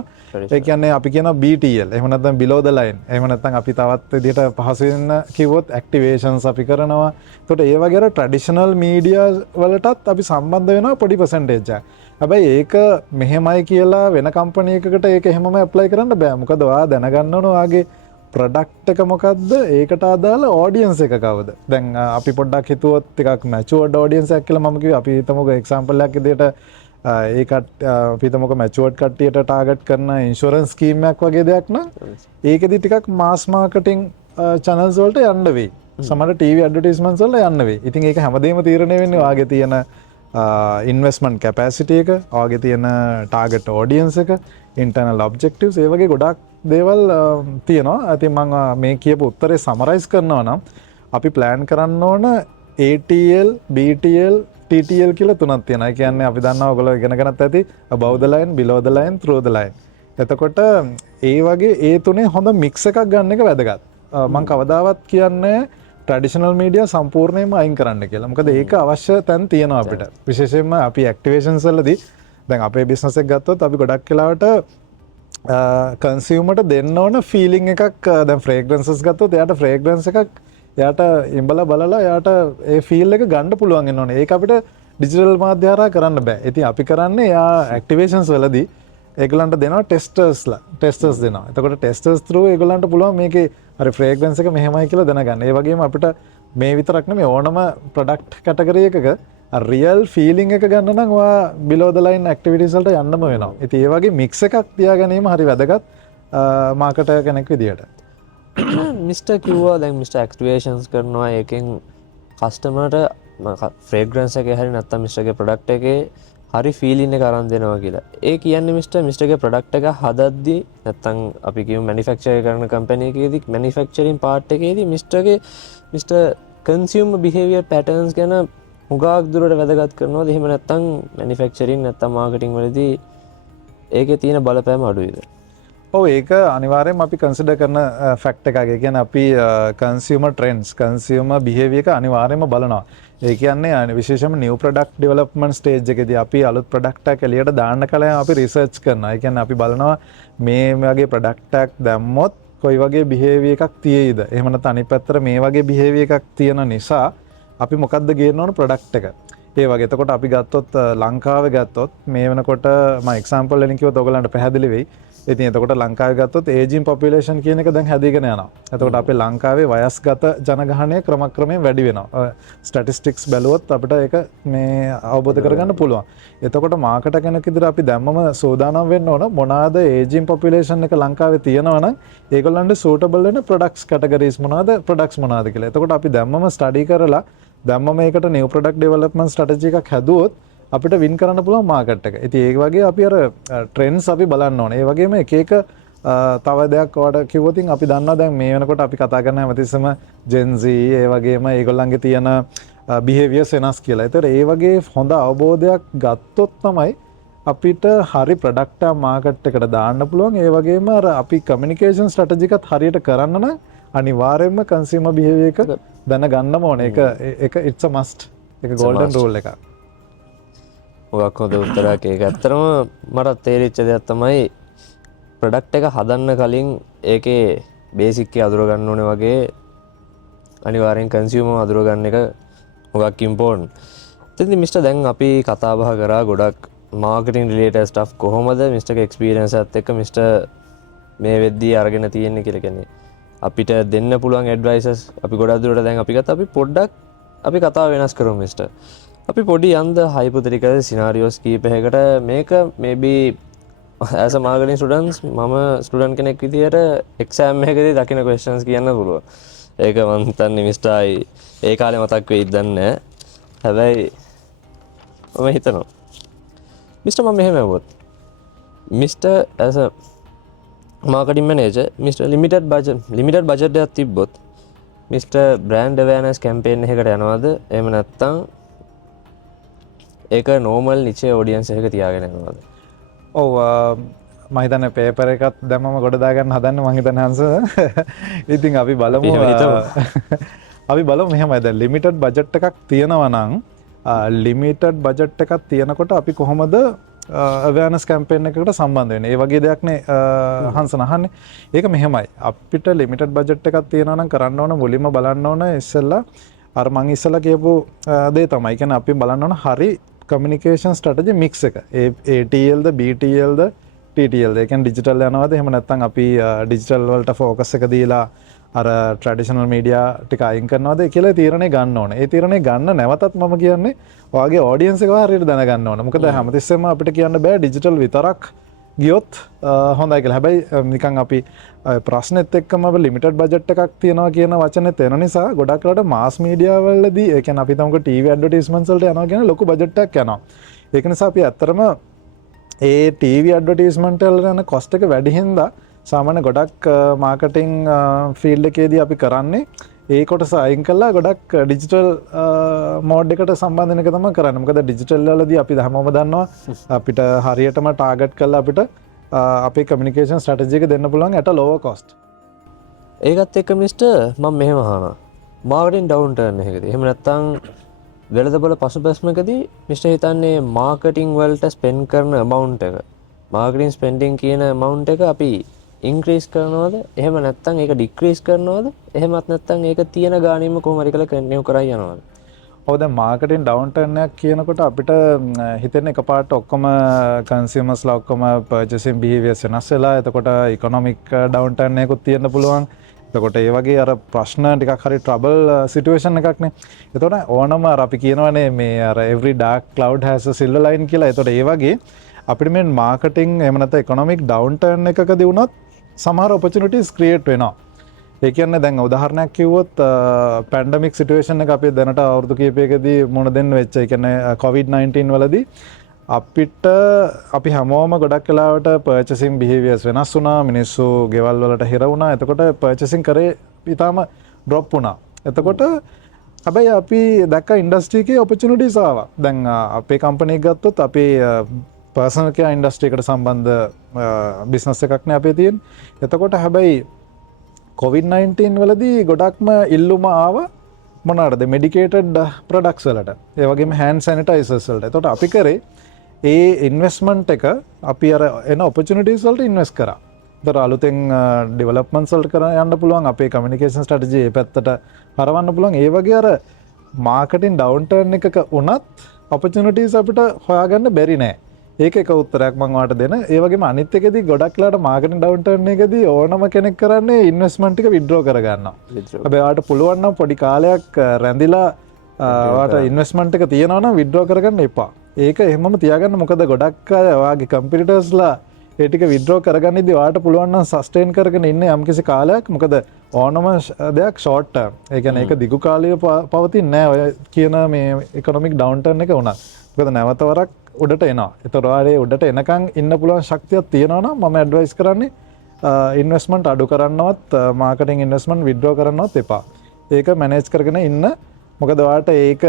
ඒ කියන්නේ අපි කියනවා BTL. එහෙම නැත්නම් below the line. එහෙම නැත්නම් අපි තවත් විදිහට පහසුවෙන් කිව්වොත් activations අපි කරනවා. එතකොට ඒ වගේ අර ට්‍රැඩිෂනල් මීඩියා වලටත් අපි සම්බන්ධ වෙනවා පොඩි percentage එකක්. හැබැයි ඒක මෙහෙමයි කියලා වෙන කම්පැනි එකකට ඒක එහෙමම ඇප්ලයි කරන්න බෑ. මොකද ඔයා දැනගන්න ඕන ඔයාගේ ප්‍රොඩක්ට් එක මොකද්ද? ඒකට අදාළ ඔඩියන්ස් එක කවුද? දැන් අපි පොඩ්ඩක් හිතුවොත් ටිකක් මැචුවර්ඩ් ඔඩියන්ස් එකක් කියලා මම කිව්වා. අපි හිතමුකෝ එක්සැම්පල් එකක් විදිහට ඒකට අපි හිතමුකෝ මැචුවර්ඩ් කට්ටියට ටාගට් කරන ඉන්ෂුරන්ස් ස්කීම් එකක් වගේ දෙයක් නම් ඒකෙදි ටිකක් මාස් මාකටිං channels වලට යන්න වෙයි. සමහර TV ඇඩ්වර්ටයිස්මන්ට්ස් වලට යන්න වෙයි. ඉතින් ඒක හැමදේම තීරණය වෙන්නේ ඔයාගේ තියෙන ඉන්වෙස්ට්මන්ට් කැපැසිටි එක, ඔයාගේ තියෙන ටාගට් ඔඩියන්ස් එක, ඉන්ටර්නල් ඔබ්ජෙක්ටිව්ස් ඒ වගේ ගොඩක් දේවල් තියෙනවා. ඉතින් මම මේ කියපු උත්තරේ සමරයිස් කරනවා නම් අපි ප්ලෑන් කරන්න ඕන ATL, BTL, TTL කියලා තුනක් තියෙනවා. ඒ කියන්නේ අපි දන්නවා ඔයගොල්ලෝ ඉගෙනගෙනත් ඇති above the line, below the line, through the line. එතකොට ඒ වගේ ඒ තුනේ හොඳ මික්ස් එකක් ගන්න එක වැදගත්. මම කවදාවත් කියන්නේ ට්‍රැඩිෂනල් මීඩියා සම්පූර්ණයෙන්ම අයින් කරන්න කියලා. මොකද ඒක අවශ්‍ය තැන් තියෙනවා අපිට. විශේෂයෙන්ම අපි ඇක්ටිවේෂන්ස් වලදී දැන් අපේ බිස්නස් එක ගත්තොත් අපි ගොඩක් වෙලාවට කන්සියුමර්ට දෙන්න ඕන ෆීලිං එකක්. දැන් ෆ්‍රේග්‍රන්සස් ගත්තොත් එයාට ෆ්‍රේග්‍රන්ස් එකක් එයාට ඉඹලා බලලා එයාට ඒ ෆීල් එක ගන්න පුළුවන් වෙන්න ඕනේ. ඒක අපිට ඩිජිටල් මාධ්‍ය හරහා කරන්න බෑ. ඉතින් අපි කරන්නේ එයා ඇක්ටිවේෂන්ස් වලදී ඒගොල්ලන්ට දෙනවා ටෙස්ටර්ස් දෙනවා. එතකොට ටෙස්ටර්ස් through ඒගොල්ලන්ට පුළුවන් මේකේ හරි ෆ්‍රේග්‍රන්ස් එක මෙහෙමයි කියලා දැනගන්න. ඒ වගේම අපිට මේ විතරක් නෙමෙයි ඕනම ප්‍රොඩක්ට් කැටගරි එකක රියල් ෆීලිං එක ගන්න නම් ඔයා below the line activities වලට යන්නම වෙනවා. ඉතින් ඒ වගේ මික්ස් එකක් තියාගැනීම හරි වැදගත් මාකටර් කෙනෙක් විදියට. මිස්ටර් කිව්වා දැන් මිස්ටර් ඇක්ටිවේෂන්ස් කරනවා ඒකෙන් කස්ටමර්ට ෆ්‍රේග්‍රන්ස් එකේ හරි නැත්නම් මිස්ටර්ගේ ප්‍රොඩක්ට් එකේ හරි ෆීලින් එක අරන් දෙනවා කියලා. ඒ කියන්නේ මිස්ටර්ගේ ප්‍රොඩක්ට් එක හදද්දී නැත්නම් අපි කියමු මැනුෆැක්චර් කරන කම්පැනි එකේදී මැනුෆැක්චරින් පාර්ට් එකේදී මිස්ටර් කන්සියුමර් බිහේවියර් පැටර්න්ස් ගැන හුඟක් දුරට වැදගත් කරනවද? එහෙම නැත්නම් මැනුෆැක්චරින් නැත්නම් මාකටිං වලදී ඒකේ තියෙන බලපෑම අඩුයිද? ඔව් ඒක අනිවාර්යයෙන්ම අපි කන්සිඩර් කරන ෆැක්ට් එකක්. ඒ කියන්නේ අපි කන්සියුමර් ට්‍රෙන්ඩ්ස්, කන්සියුමර් බිහේවියර් එක අනිවාර්යයෙන්ම බලනවා. ඒ කියන්නේ විශේෂයෙන්ම නිව් ප්‍රොඩක්ට් ඩෙවලොප්මන්ට් ස්ටේජ් එකේදී අපි අලුත් ප්‍රොඩක්ට් එකක් එළියට දාන්න කලින් අපි රිසර්ච් කරනවා. ඒ කියන්නේ අපි බලනවා මේ වගේ ප්‍රොඩක්ට් එකක් දැම්මොත් කොයි වගේ බිහේවියර් එකක් තියෙයිද? එහෙම නැත්නම් අනිත් පැත්තට මේ වගේ බිහේවියර් එකක් තියෙන නිසා අපි මොකද්ද ගේන්න ඕන ප්‍රොඩක්ට් එක. ඒ වගේ. එතකොට අපි ගත්තොත් ලංකාවේ ගත්තොත් මේ වෙනකොට මම එක්සැම්පල් වලින් කිව්වොත් ඔයගලන්ට පැහැදිලි වෙයි. ඉතින් එතකොට ලංකාවේ ගත්තොත් ඒජින් පොපියුලේෂන් කියන එක දැන් හැදීගෙන යනවා. එතකොට අපේ ලංකාවේ වයස්ගත ජනගහනය ක්‍රමක්‍රමයෙන් වැඩි වෙනවා. ස්ටැටිස්ටික්ස් බැලුවොත් අපිට ඒක මේ අවබෝධ කරගන්න පුළුවන්. එතකොට මාකට් කෙනෙක් විදිහට අපි දැම්මම සෝදානම් වෙන්න ඕන මොනවාද ඒජින් පොපියුලේෂන් එක ලංකාවේ තියෙනවා නම් ඒගොල්ලන්ට සූටබල් වෙන ප්‍රොඩක්ට්ස් කැටගරිස් මොනවාද ප්‍රොඩක්ට්ස් මොනවාද කියලා. එතකොට අපි දැම්මම ස්ටඩි කරලා දැම්මම මේකට නිව් ප්‍රොඩක්ට් ඩෙවලොප්මන්ට් ස්ට්‍රැටජි එකක් හැදුවොත් අපිට වින් කරන්න පුළුවන් මාකට් එක. ඉතින් ඒ වගේ අපි අර ට්‍රෙන්ඩ්ස් අපි බලන්න ඕනේ. ඒ වගේම එක එක තව දෙයක් ඔයාලට කිව්වොත් අපි දන්නවා දැන් මේ වෙනකොට අපි කතා කරන හැමතිස්සෙම Gen Z ඒ වගේම ඒගොල්ලන්ගේ තියෙන behaviors වෙනස් කියලා. ඒතර ඒ වගේ හොඳ අවබෝධයක් ගත්තොත් තමයි අපිට හරි ප්‍රොඩක්ට් එක මාකට් එකට දාන්න පුළුවන්. ඒ වගේම අර අපි කමියුනිකේෂන් ස්ට්‍රැටජි එකත් හරියට කරන්න නම් අනිවාර්යයෙන්ම කන්සියුමර් බිහේවියර් එක දැනගන්නම ඕනේ. ඒක it's a must. ඒක golden rule එකක්. ඔයක් හොඳ උත්තරයක්. ඒක ඇත්තටම මට තේරිච්ච දෙයක් තමයි ප්‍රොඩක්ට් එක හදන්න කලින් ඒකේ බේසික්කේ අදුරගන්න ඕන වගේ අනිවාරෙන් කන්සියම අදුරගන්න එක මොගක් ඉම්පෝර්න් තිදි මිට. දැන් අපි කතාබහ කරා ගොඩක් මාර්කටින් රිලේට ස්ට් කොහොමද මිට. එක්ස්පිරන්ස් ඇත් එක මිට. මේ වෙද්දී අරගෙන තියෙන්නේ කියලකෙන්නේ අපිට දෙන්න පුළුවන් ඇඩ්වයිසස් අපි ගොඩක් දුරට දැන් අපිකත් අපි පොඩ්ඩක් අපි කතා වෙනස් කරු මිට. අපි පොඩි අන්ද හයිපුතරික සිනාරියෝස් කීපහකට මේක මේබී ඇස මාගලින් ස්ටඩන්ස් මම ස්ටඩන් කෙනෙක් විදියට එක්ෂෑම් එකද දකින කස්ටන්ස් කියන්න පුළුව ඒක වන්තන් නිමිස්ටායි ඒ කාලෙ මතක් වෙයි දන්න හැබැයි මම හිතනවා මිට. ම මෙහෙම ඇවොත් මිට. ඇස මාකටින් මනේජ මිට. ලිමිටඩ් බජට්යක් තිබ්බොත් මිට. බ්‍රන්ඩ් වෑනස් කැම්පේෙන් එකට යනවාද එම නැත්තං ඒක නෝමල් නිචේ ෝඩියන්ස එක තියාගෙනවාද. ඔව මහිතන පේපර එකත් දැමම ගොඩදාගන්න හදන්න මහිතන හන්ස ඉතින් අපි බලමු අපි බලමු මෙහෙමයිද ලිමිටඩ් බජට් එකක් තියෙනවනං ලිමිටඩ් බජට් එකක් තියෙනකොට අපි කොහොමද අවෑනස් කැම්පේෙන් එකට සම්බන්ධ වෙන ඒ වගේ දෙයක්නේ හන්සනහන්නේ ඒක මෙහෙමයි අපිට ලිමිටඩ් බජට් එකක් තියෙනවනම් කරන්න ඕන මුලින්ම බලන්න ඕන ඉස්සෙල්ලා අර මං ඉස්සෙල්ලා කියපු දේ තමයි කියන්නේ අපි බලන්න ඕන හරි කමියනිකේෂන් ස්ට්‍රැටජි මික්ස් එක ATLද BTLද TTLද ඒ කියන්නේ ඩිජිටල් යනවාද එහෙම නැත්නම් අපි ඩිජිටල් වලට ફોකස් එක දීලා අර ට්‍රැඩිෂනල් මීඩියා ටික අයින් කරනවාද කියලා තීරණය ගන්න ඕනේ. ඒ තීරණය ගන්න නැවතත් මම කියන්නේ ඔයාගේ ඔඩියන්ස් එක හරියට දැනගන්න ඕනේ. මොකද හැමතිස්සෙම අපිට කියන්න බෑ ඩිජිටල් විතරක් ගියොත් හොඳයි කියලා. හැබැයි නිකන් අපි ප්‍රශ්නෙත් එක්කම ලිමිටඩ් බජට් එකක් තියනවා කියන වචනේ තේන නිසා ගොඩක් රට මාස් මීඩියා වලදී ඒ කියන්නේ අපි තමක ටීවී ඇඩ්වර්ටයිස්මන්ට්ස් වලට යනවා කියන ලොකු බජට් එකක් යනවා. ඒක නිසා අපි ඇත්තටම ඒ ටීවී ඇඩ්වර්ටයිස්මන්ට් වල යන කොස්ට් එක වැඩි හින්දා සාමාන්‍ය ගොඩක් මාර්කටිං ෆීල්ඩ් එකේදී අපි කරන්නේ ඒ කොටස අයින් කළා ගොඩක් ඩිජිටල් මෝඩ් එකට සම්බන්ධ වෙන එක තමයි කරන්නේ. මොකද ඩිජිටල් වලදී අපි හැමෝම දන්නවා අපිට හරියටම ටාගට් කරලා අපිට අපේ කමියුනිකේෂන් ස්ට්‍රැටජි එක දෙන්න පුළුවන් at a lower cost. ඒකත් එක්ක මිස්ටර් මම මෙහෙම අහනවා. මාර්කටින් ඩවුන් ටර්න් එකකදී එහෙම නැත්නම් වෙළඳපොළ පසුබැස්මකදී මිස්ටර් හිතන්නේ මාර්කටින් වලට ස්පෙන්ඩ් කරන amount එක මාර්කටින් ස්පෙන්ඩින් කියන amount එක අපි ඉන්ක්‍රීස් කරනවද එහෙම නැත්නම් ඒක ඩික්‍රීස් කරනවද එහෙමත් නැත්නම් ඒක තියෙන ගානින්ම කොහොම හරි කරලා කන්ටිනියු කරා යනවද. ඔව් දැන් මාර්කටින් ඩවුන් ටර්න් එකක් කියනකොට අපිට හිතෙන එකපාරට ඔක්කොම කන්සියුමර්ස්ලා ඔක්කොම පර්චේසින් බිහේවියර්ස් වෙනස් වෙලා එතකොට ඉකොනොමික් ඩවුන් ටර්න් එකකුත් තියෙන්න පුළුවන්. එතකොට ඒ වගේ අර ප්‍රශ්න ටිකක් හරි ට්‍රබල් සිටුේෂන් එකක් නේ. එතකොට ඕනම අර අපි කියනවනේ මේ අර every dark cloud has a silver line කියලා. එතකොට ඒ වගේ අපිට මේ මාර්කටින් එහෙම නැත්නම් ඉකොනොමික් ඩවුන් ටර්න් එකකදී වුණත් සමහර ඔපචුනිටිස් ක්‍රියේට් වෙනවා. ඒ කියන්නේ දැන් උදාහරණයක් කිව්වොත් පැන්ඩමික් සිටුේෂන් එක අපි දැනට අවුරුදු කිහිපයකදී මුණ දෙන්න වෙච්ච. ඒ කියන්නේ COVID-19 වලදී අපිට අපි හැමෝම ගොඩක් වෙලාවට පර්චේසින් බිහේවියර්ස් වෙනස් වුණා. මිනිස්සු ගෙවල් වලට හිර වුණා. එතකොට පර්චේසින් කරේ ඊටාම ඩ්‍රොප් වුණා. එතකොට හැබැයි අපි දැක්ක ඉන්ඩස්ට්‍රි එකේ ඔපචුනිටිස් ආවා. දැන් අපේ කම්පැනි එක ගත්තොත් අපේ පර්සනල් කෙයාර් ඉන්ඩස්ට්‍රි එකට සම්බන්ධ බිස්නස් එකක් නේ අපේ තියෙන්නේ. එතකොට හැබැයි COVID-19 වලදී ගොඩක්ම ඉල්ලුම ආව මොනවාටද මෙඩිකේටඩ් ප්‍රොඩක්ට්ස් වලට. ඒ වගේම හෑන්ඩ් සැනිටයිසර්ස් වලට. එතකොට අපි කරේ ඒ ඉන්වෙස්ට්මන්ට් එක අපි අර එන ඔපචුනිටිස් වලට ඉන්වෙස්ට් කරා. ඒතර අලුතෙන් ඩෙවලොප්මන්ට්ස් වලට කරන්න යන්න පුළුවන් අපේ කමියුනිකේෂන් ස්ට්‍රැටජි ඒ පැත්තට හරවන්න පුළුවන්. ඒ වගේ අර මාර්කටින් ඩවුන් ටර්න් එකක උනත් ඔපචුනිටිස් අපිට හොයාගන්න බැරි නෑ. ඒක එක උත්තරයක් මම ඔයාලට දෙන. ඒ වගේම අනිත් එකේදී ගොඩක් වෙලාට මාර්කටින් ඩවුන් ටර්න් එකේදී ඕනම කෙනෙක් කරන්නේ ඉන්වෙස්ට්මන්ට් එක විත්ඩ්‍රෝ කරගන්නවා. හැබැයි ඔයාලට පුළුවන් නම් පොඩි කාලයක් රැඳිලා ඔයාලට ඉන්වෙස්ට්මන්ට් එක තියනවා නම් විත්ඩ්‍රෝ කරගන්න එපා. ඒක එහෙමම තියාගන්න. මොකද ගොඩක් අය ඔයාගේ කම්පිටිටර්ස්ලා ඒ ටික විත්ඩ්‍රෝ කරගන්නදී ඔයාලට පුළුවන් නම් සස්ටේන් කරගෙන ඉන්න යම්කිසි කාලයක්. මොකද ඕනම දෙයක් ෂෝට් ටර්ම්. ඒ කියන්නේ ඒක දිගු කාලීය පවතින්නේ නැහැ. ඔය කියන මේ ඉකොනොමික් ඩවුන් ටර්න් එක වුණත්. මොකද නැවත වරක් උඩට එනවා. ඒතර ඔයාලේ උඩට එනකන් ඉන්න පුළුවන් ශක්තියක් තියෙනවා නම් මම ඇඩ්වයිස් කරන්නේ ඉන්වෙස්ට්මන්ට් අඩු කරන්නවත් මාර්කටින් ඉන්වෙස්ට්මන්ට් විත්ඩ්‍රෝ කරන්නවත් එපා. ඒක මැනේජ් කරගෙන ඉන්න. මොකද ඔයාලට ඒක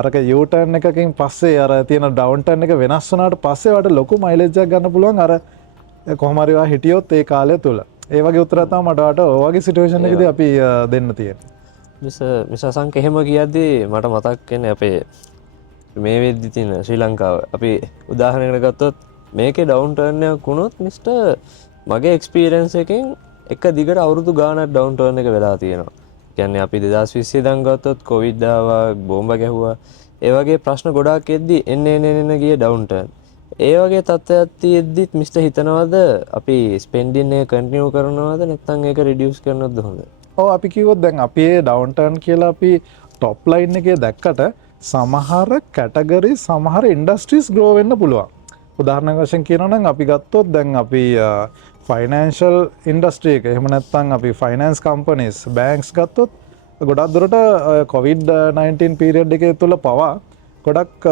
අරක U turn එකකින් පස්සේ අර තියෙන ඩවුන් ටර්න් එක වෙනස් වුණාට පස්සේ ඔයාලට ලොකු මයිලේජ් එකක් ගන්න පුළුවන් අර කොහොම හරි ඔයා හිටියොත් ඒ කාලය තුල. ඒ වගේ උත්තරයක් තමයි මට ඔයාලට ඔය වගේ සිටුේෂන් එකකදී අපි දෙන්න තියෙන්නේ. මිස අසංක එහෙම කියද්දී මට මතක් වෙන්නේ අපේ මේ වෙද්දි තියෙන ශ්‍රී ලංකාව අපි උදාහරණයකට ගත්තොත් මේකේ ඩවුන් ටර්න් එකක් වුණොත් මිස්ටර් මගේ එක්ස්පීරියන්ස් එකෙන් එක දිගට අවුරුදු ගානක් ඩවුන් ටර්න් එක වෙලා තියෙනවා. කියන්නේ අපි 2020 ඉඳන් ගත්තොත් කොවිඩ් ආවා, බෝම්බ ගැහුවා. ඒ වගේ ප්‍රශ්න ගොඩාක් එද්දි එන්න ගිය ඩවුන් ටර්න්. ඒ වගේ තත්ත්වයක් තියෙද්දිත් මිස්ටර් හිතනවාද අපි ස්පෙන්ඩින් එක කන්ටිනියු කරනවද නැත්නම් ඒක රිඩියුස් කරනවද හොඳ? ඔව් අපි කිව්වොත් දැන් අපි ඩවුන් ටර්න් කියලා අපි টොප් ලයින් එකේ දැක්කට සමහර කැටගරි සමහර ඉන්ඩස්ට්‍රීස් ග්‍රෝ වෙන්න පුළුවන්. උදාහරණයක් වශයෙන් කියනවා නම් අපි ගත්තොත් දැන් අපි ෆයිනෑන්ෂල් ඉන්ඩස්ට්‍රි එක එහෙම නැත්නම් අපි ෆයිනෑන්ස් කම්පනීස් බැංක්ස් ගත්තොත් ගොඩක් දුරට COVID-19 පීරියඩ් එකේ තුල පවා ගොඩක්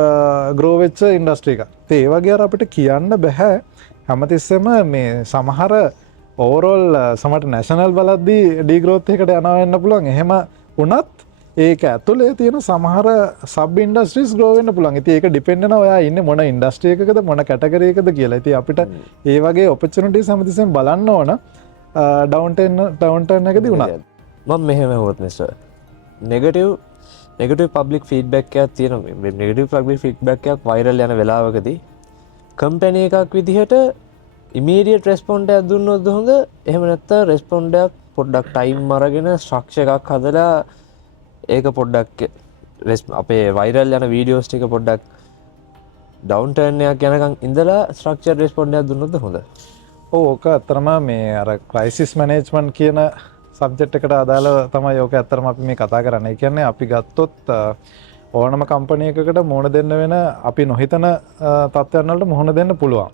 ග්‍රෝ වෙච්ච ඉන්ඩස්ට්‍රි එකක්. ඒ වගේ අර අපිට කියන්න බෑ හැමතිස්සෙම මේ සමහර ඕවරෝල් සමහර නැෂනල් බලද්දී ඩීග්‍රෝත් එකකට යනවා වෙන්න පුළුවන්. එහෙම වුණත් ඒක ඇතුලේ තියෙන සමහර සබ් ඉන්ඩස්ට්‍රීස් ග්‍රෝ වෙන්න පුළුවන්. ඉතින් ඒක ඩිපෙන්ඩ් වෙනවා ඔයා ඉන්නේ මොන ඉන්ඩස්ට්‍රි එකකද මොන කැටගරි එකකද කියලා. ඉතින් අපිට ඒ වගේ ඔපචුනිටිස් හැමතිස්සෙම බලන්න ඕන ඩවුන් ටර්න් එකදී උනත්. මම මෙහෙම හොත් මිස්ටර් නෙගටිව් පබ්ලික් ෆීඩ්බැක් එකක් තියෙනවා. නෙගටිව් පබ්ලික් ෆීඩ්බැක් එකක් වයිරල් යන වෙලාවකදී කම්පැනි එකක් විදිහට ඉමීඩියට් රෙස්පොන්ඩ් එකක් දුන්නොත් හොඳ. එහෙම නැත්නම් රෙස්පොන්ඩ් එක පොඩ්ඩක් ටයිම් අරගෙන ස්ට්‍රක්චර් එකක් හදලා ඒක පොඩ්ඩක් අපේ වයිරල් යන වීඩියෝස් ටික පොඩ්ඩක් ඩවුන් ටර්න් එකක් යනකම් ඉඳලා ස්ට්‍රක්චර් රෙස්පොන්ඩ් එකක් දුන්නොත් හොඳ. ඔව් ඕක අත්‍තරම මේ අර ක්‍රයිසිස් මැනේජ්මන්ට් කියන සබ්ජෙක්ට් එකට අදාළව තමයි ඕක ඇත්තටම අපි මේ කතා කරන්නේ. ඒ කියන්නේ අපි ගත්තොත් ඕනම කම්පැනි එකකට මුහුණ දෙන්න වෙන අපි නොහිතන තත්ත්වයන් වලට මුහුණ දෙන්න පුළුවන්.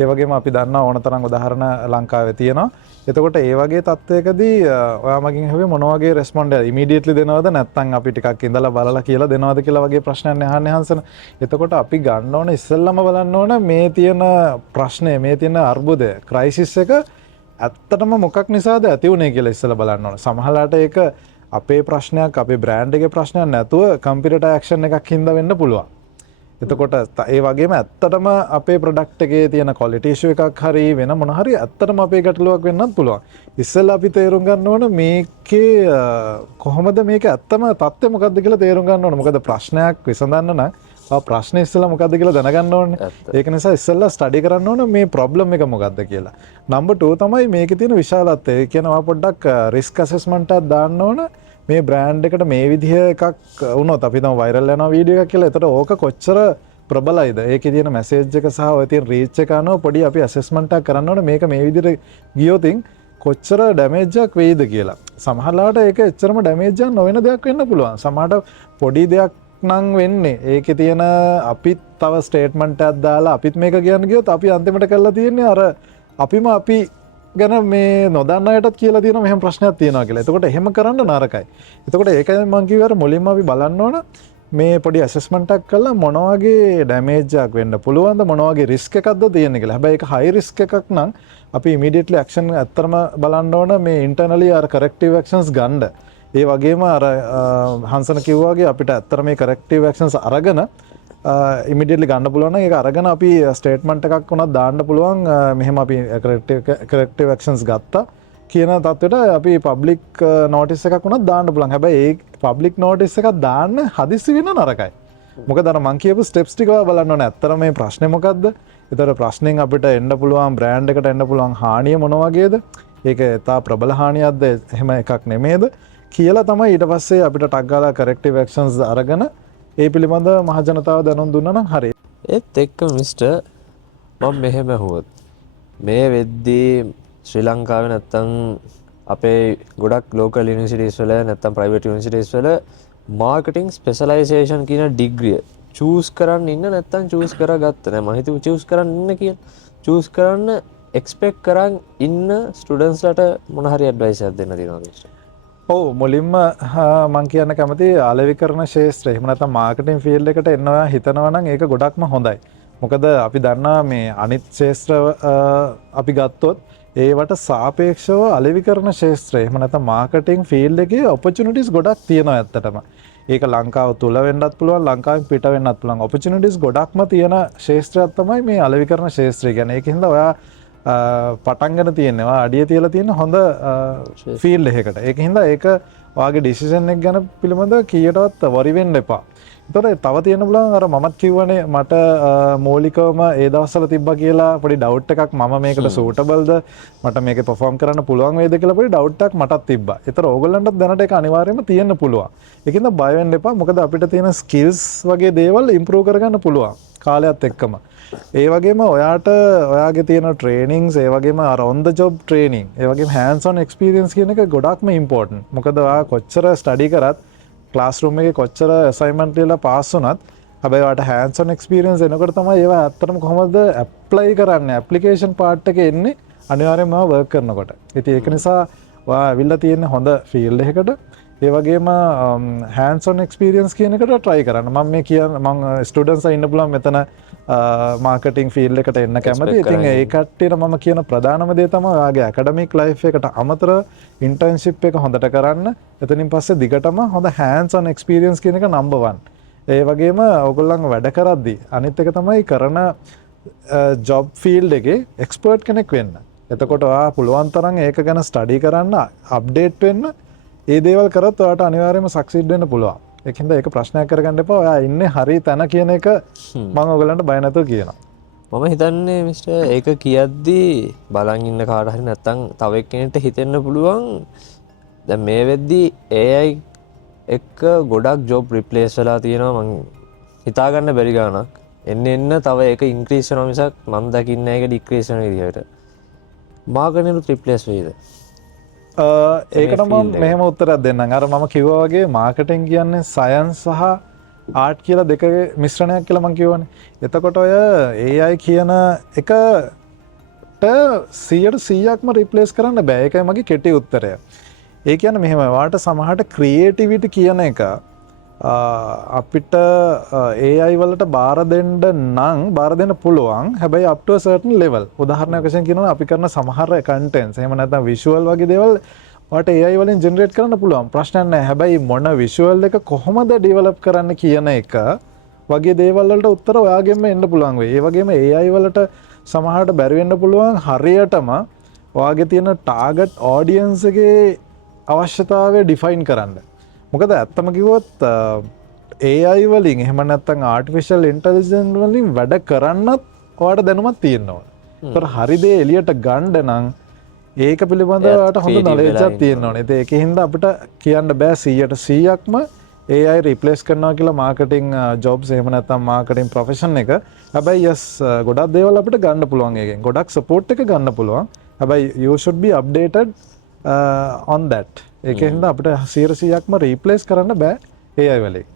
ඒ වගේම අපි දන්නා ඕන තරම් උදාහරණ ලංකාවේ තියෙනවා. එතකොට ඒ වගේ තත්ත්වයකදී ඔයා මගෙන් අහුවේ මොන වගේ රෙස්පොන්ඩ් එක ඉමීඩියට්ලි දෙනවද නැත්නම් අපි ටිකක් ඉඳලා බලලා කියලා දෙනවද කියලා වගේ ප්‍රශ්නයක් අහන්නේ හංසන. එතකොට අපි ගන්න ඕන ඉස්සෙල්ලාම බලන්න ඕන මේ තියෙන ප්‍රශ්නේ මේ තියෙන අර්බුදය ක්‍රයිසිස් එක ඇත්තටම මොකක් නිසාද ඇති වුනේ කියලා ඉස්සෙල්ලා බලන්න ඕන. සමහරලාට ඒක අපේ ප්‍රශ්නයක් අපේ බ්‍රෑන්ඩ් එකේ ප්‍රශ්නයක් නැතුව කම්පියුටර් ඇක්ෂන් එකක් හින්දා වෙන්න පුළුවන්. එතකොට ඒ වගේම ඇත්තටම අපේ ප්‍රොඩක්ට් එකේ තියෙන ක්වොලිටි ඉෂුව එකක් හරි වෙන මොන හරි ඇත්තටම අපේ ගැටලුවක් වෙන්නත් පුළුවන්. ඉස්සෙල්ලා අපි තේරුම් ගන්න ඕන මේකේ කොහොමද මේක ඇත්තම තත්ත්වය මොකද්ද කියලා තේරුම් ගන්න ඕන. මොකද ප්‍රශ්නයක් විසඳන්න නම් ආ ප්‍රශ්නේ ඉස්සෙල්ලා මොකද්ද කියලා දැනගන්න ඕනේ. ඒක නිසා ඉස්සෙල්ලා ස්ටඩි කරන්න ඕන මේ ප්‍රොබ්ලම් එක මොකද්ද කියලා. නම්බර් 2 තමයි මේකේ තියෙන විශාලත්වය. ඒ කියනවා පොඩ්ඩක් රිස්ක් ඇසස්මන්ට් එකක් දාන්න ඕන. මේ බ්‍රෑන්ඩ් එකට මේ විදිහ එකක් වුණොත් අපි තමයි වයිරල් යනවා වීඩියෝ එකක් කියලා. එතකොට ඕක කොච්චර ප්‍රබලයිද? ඒකේ තියෙන මැසේජ් එක සහ ඔය තියෙන රීච් එක අනුව පොඩි අපි ඇසස්මන්ට් එකක් කරන්න ඕනේ. මේක මේ විදිහට ගියොතින් කොච්චර ඩැමේජ් එකක් වෙයිද කියලා. සමහරවිට ඒක එච්චරම ඩැමේජ් එකක් නොවන දෙයක් වෙන්න පුළුවන්. සමහරවිට පොඩි දෙයක් නම් වෙන්නේ. ඒකේ තියෙන අපිත් තව ස්ටේට්මන්ට් එකක් දාලා අපිත් මේක කියන්න ගියොත් අපි අන්තිමට කරලා තියෙන්නේ අර අපිම අපි ගැන මේ නොදන්න අයටත් කියලා තියෙනවා මෙහෙම ප්‍රශ්නයක් තියෙනවා කියලා. එතකොට එහෙම කරන්න නරකයි. එතකොට ඒකයි මම කිව්වේ අර මුලින්ම අපි බලන්න ඕන මේ පොඩි ඇසස්මන්ට් එකක් කරලා මොන වගේ ඩැමේජ් එකක් වෙන්න පුළුවන්ද මොන වගේ රිස්ක් එකක්ද තියෙන්නේ කියලා. හැබැයි ඒක හයි රිස්ක් එකක් නම් අපි ඉමීඩියට්ලි ඇක්ෂන් ඇත්තටම බලන්න ඕන මේ ඉන්ටර්නලි අර කරෙක්ටිව් ඇක්ෂන්ස් ගන්න. ඒ වගේම අර හංසන කිව්වා වගේ අපිට ඇත්තට මේ කරෙක්ටිව් ඇක්ෂන්ස් අරගෙන ඉමිඩියට්ලි ගන්න පුළුවන් නම් ඒක අරගෙන අපි ස්ටේට්මන්ට් එකක් උනත් දාන්න පුළුවන්. මෙහෙම අපි කරෙක්ටිව් ඇක්ෂන්ස් ගත්තා කියන තත්ත්වයට අපි පබ්ලික් නෝටිස් එකක් උනත් දාන්න පුළුවන්. හැබැයි ඒ පබ්ලික් නෝටිස් එකක් දාන්න හදිස්සි වෙන නරකයි. මොකද අර මං කියපු ස්ටෙප්ස් ටික ඔයා බලන්න ඕනේ. ඇත්තට මේ ප්‍රශ්නේ මොකද්ද? ඒතර ප්‍රශ්නෙන් අපිට එන්න පුළුවන් බ්‍රෑන්ඩ් එකට එන්න පුළුවන් හානිය මොන වගේද? ඒක තා ප්‍රබල හානියක්ද එහෙම එකක් නෙමේද කියලා තමයි ඊට පස්සේ අපිට ටක් ගාලා කරෙක්ටිව් ඇක්ෂන්ස් අරගෙන ඒ පිළිබඳ මහජනතාව දැනුම් දුන්නා නම් හරියි. ඒත් එක්ක මිස්ටර් මම මෙහෙම හුවොත් මේ වෙද්දී ශ්‍රී ලංකාවේ නැත්තම් අපේ ගොඩක් ලෝකල් යුනිවර්සිටිස් වල නැත්තම් ප්‍රයිවට් යුනිවර්සිටිස් වල මාකටිං ස්පෙෂලයිසේෂන් කියන ඩිග්‍රිය චූස් කරන්න ඉන්න නැත්තම් චූස් කරගත්ත නෑ. මම හිතුවා චූස් කරන්න ඉන්න කියලා. චූස් කරන්න එක්ස්පෙක්ට් කරන් ඉන්න ස්ටුඩන්ට්ස්ලට මොන හරි ඇඩ්වයිස් එකක් දෙන්න තියෙනවද මිස්ටර්? ඔව් මුලින්ම මම කියන්න කැමති අලෙවිකරණ ශාස්ත්‍රය එහෙම නැත්නම් මාකටිං ෆීල්ඩ් එකට එන්න ඔයා හිතනවා නම් ඒක ගොඩක්ම හොඳයි. මොකද අපි දන්නවා මේ අනිත් ශාස්ත්‍ර අපි ගත්තොත් ඒවට සාපේක්ෂව අලෙවිකරණ ශාස්ත්‍රය එහෙම නැත්නම් මාකටිං ෆීල්ඩ් එකේ ඔපචුනිටිස් ගොඩක් තියෙනවා ඇත්තටම. ඒක ලංකාව තුල වෙන්නත් පුළුවන් ලංකාවෙන් පිට වෙන්නත් පුළුවන්. ඔපචුනිටිස් ගොඩක්ම තියෙන ශාස්ත්‍රයක් තමයි මේ අලෙවිකරණ ශාස්ත්‍රය කියන්නේ. ඒකින්ද ඔයා පටන්ගෙන තියෙනවා අඩිය තියලා තියෙන හොඳ ෆීල්ඩ් එකකට. ඒක හින්දා ඒක ඔයාගේ ඩිසිෂන් එක ගැන පිළිබඳව කීයටවත් වරි වෙන්න එපා. ඒතකොට තව තියෙන බුලන් අර මමත් කිව්වනේ මට මූලිකවම ඒ දවස්වල තිබ්බා කියලා පොඩි ඩවුට් එකක් මම මේකට සූටබල්ද මට මේක පර්ෆෝම් කරන්න පුළුවන් වේද කියලා පොඩි ඩවුට් එකක් මටත් තිබ්බා. ඒතර ඕගොල්ලන්ටත් දැනට ඒක අනිවාර්යයෙන්ම තියෙන්න පුළුවන්. ඒකින්ද බය වෙන්න එපා. මොකද අපිට තියෙන ස්කිල්ස් වගේ දේවල් ඉම්ප්‍රූව් කරගන්න පුළුවන් කාලයත් එක්කම. ඒ වගේම ඔයාට ඔයාගේ තියෙන ට්‍රේනින්ග්ස් ඒ වගේම අර ඔන් ද ජොබ් ට්‍රේනින් ඒ වගේම හෑන්ඩ්ස් ඔන් එක්ස්පීරියන්ස් කියන එක ගොඩක්ම ඉම්පෝටන්ට්. මොකද ඔයා කොච්චර ස්ටඩි කරත් ක්ලාස් රූම් එකේ කොච්චර අසයින්මන්ට් වල පාස් වුණත් හැබැයි ඔයාට හෑන්ඩ්ස් ඔන් එක්ස්පීරියන්ස් එනකොට තමයි ඒවා ඇත්තටම කොහොමද ඇප්ලයි කරන්නේ ඇප්ලිකේෂන් පාර්ට් එකේ එන්නේ අනිවාර්යයෙන්ම වර්ක් කරනකොට. ඉතින් ඒක නිසා ඔයා ඇවිල්ලා තියෙන හොඳ ෆීල්ඩ් එකකට ඒ වගේම හෑන්ඩ්ස් ඔන් එක්ස්පීරියන්ස් කියන එකට try කරන්න. මම මේ කියන මම ස්ටුඩන්ට්ස් ඉන්න පුළුවන් මෙතන මාකටිං ෆීල්ඩ් එකට එන්න කැමති. ඉතින් ඒ කට්ටියට මම කියන ප්‍රධානම දේ තමයි ඔයාගේ ඇකඩමික් ලයිෆ් එකට අමතරව ඉන්ටර්න්ෂිප් එක හොඳට කරන්න. එතනින් පස්සේ දිගටම හොඳ හෑන්ඩ්ස් ඔන් එක්ස්පීරියන්ස් කියන එක නම්බර් 1. ඒ වගේම ඔයගොල්ලන් වැඩ කරද්දී අනිත් එක තමයි කරන ජොබ් ෆීල්ඩ් එකේ එක්ස්පර්ට් කෙනෙක් වෙන්න. එතකොට ඔයා පුළුවන් තරම් ඒක ගැන ස්ටඩි කරන්න, අප්ඩේට් වෙන්න. ඒ දේවල් කරත් ඔයාට අනිවාර්යයෙන්ම සක්සීඩ් වෙන්න පුළුවන්. ඒකින්ද ඒක ප්‍රශ්නයක් කරගන්න එපා. ඔයා ඉන්නේ හරි තැන කියන එක මම ඔයගලන්ට බය නැතුව කියනවා. මම හිතන්නේ මිස්ටර් ඒක කියද්දී බලන් ඉන්න කාට හරි නැත්තම් තව එක්කෙනෙක්ට හිතෙන්න පුළුවන් දැන් මේ වෙද්දී AI එක්ක ගොඩක් ජොබ් රිප්ලේස් වෙලා තියෙනවා. මං හිතාගන්න බැරි ගාණක්. එන්න තව ඒක ඉන්ක්‍රීස් වෙනවා මිසක් මම දකින්නේ නැහැ ඒක ඩික්‍රීස් වෙන විදිහට. මාර්කට් රිප්ලේස් වෙයිද? ඒකට මම මෙහෙම උත්තරයක් දෙන්නම්. අර මම කිව්වා වගේ මාකටිං කියන්නේ සයන්ස් සහ ආර්ට් කියලා දෙකේ මිශ්‍රණයක් කියලා මම කියවනේ. එතකොට ඔය AI කියන එකට 100%ක්ම රිප්ලේස් කරන්න බෑ. ඒකයි මගේ කෙටි උත්තරය. ඒ කියන්නේ මෙහෙම වාට සමහරට ක්‍රියේටිවිටි කියන එක අපිට AI වලට බාර දෙන්න පුළුවන්. හැබැයි up to a certain level. උදාහරණයක් වශයෙන් කියනවා අපි කරන සමහර contents එහෙම නැත්නම් visual වගේ දේවල් වට AI වලින් generate කරන්න පුළුවන්. ප්‍රශ්නයක් නැහැ. හැබැයි මොන visual එක කොහොමද develop කරන්න කියන එක වගේ දේවල් වලට උත්තර ඔයාගෙන්ම එන්න පුළුවන් වෙයි. ඒ වගේම AI වලට සමහරට බැරි වෙන්න පුළුවන් හරියටම ඔයාගේ තියෙන target audience එකේ අවශ්‍යතාවය define කරන්න. මොකද ඇත්තම කිව්වොත් AI වලින් එහෙම නැත්නම් artificial intelligence වලින් වැඩ කරන්නත් ඔයාලට දැනුමක් තියෙන්න ඕන. ඒතර හරි දේ එළියට ගන්න නම් ඒක පිළිබඳව ඔයාලට හොඳ knowledge එකක් තියෙන්න ඕනේ. ඒකින්ද අපිට කියන්න බෑ 100%ක්ම AI replace කරනවා කියලා marketing jobs එහෙම නැත්නම් marketing profession එක. හැබැයි yes ගොඩක් දේවල් අපිට ගන්න පුළුවන් ඒකෙන්. ගොඩක් support එක ගන්න පුළුවන්. හැබැයි you should be updated on that. ඒකෙන්ද අපිට 100%ක්ම රීප්ලේස් කරන්න බෑ AI වලින්.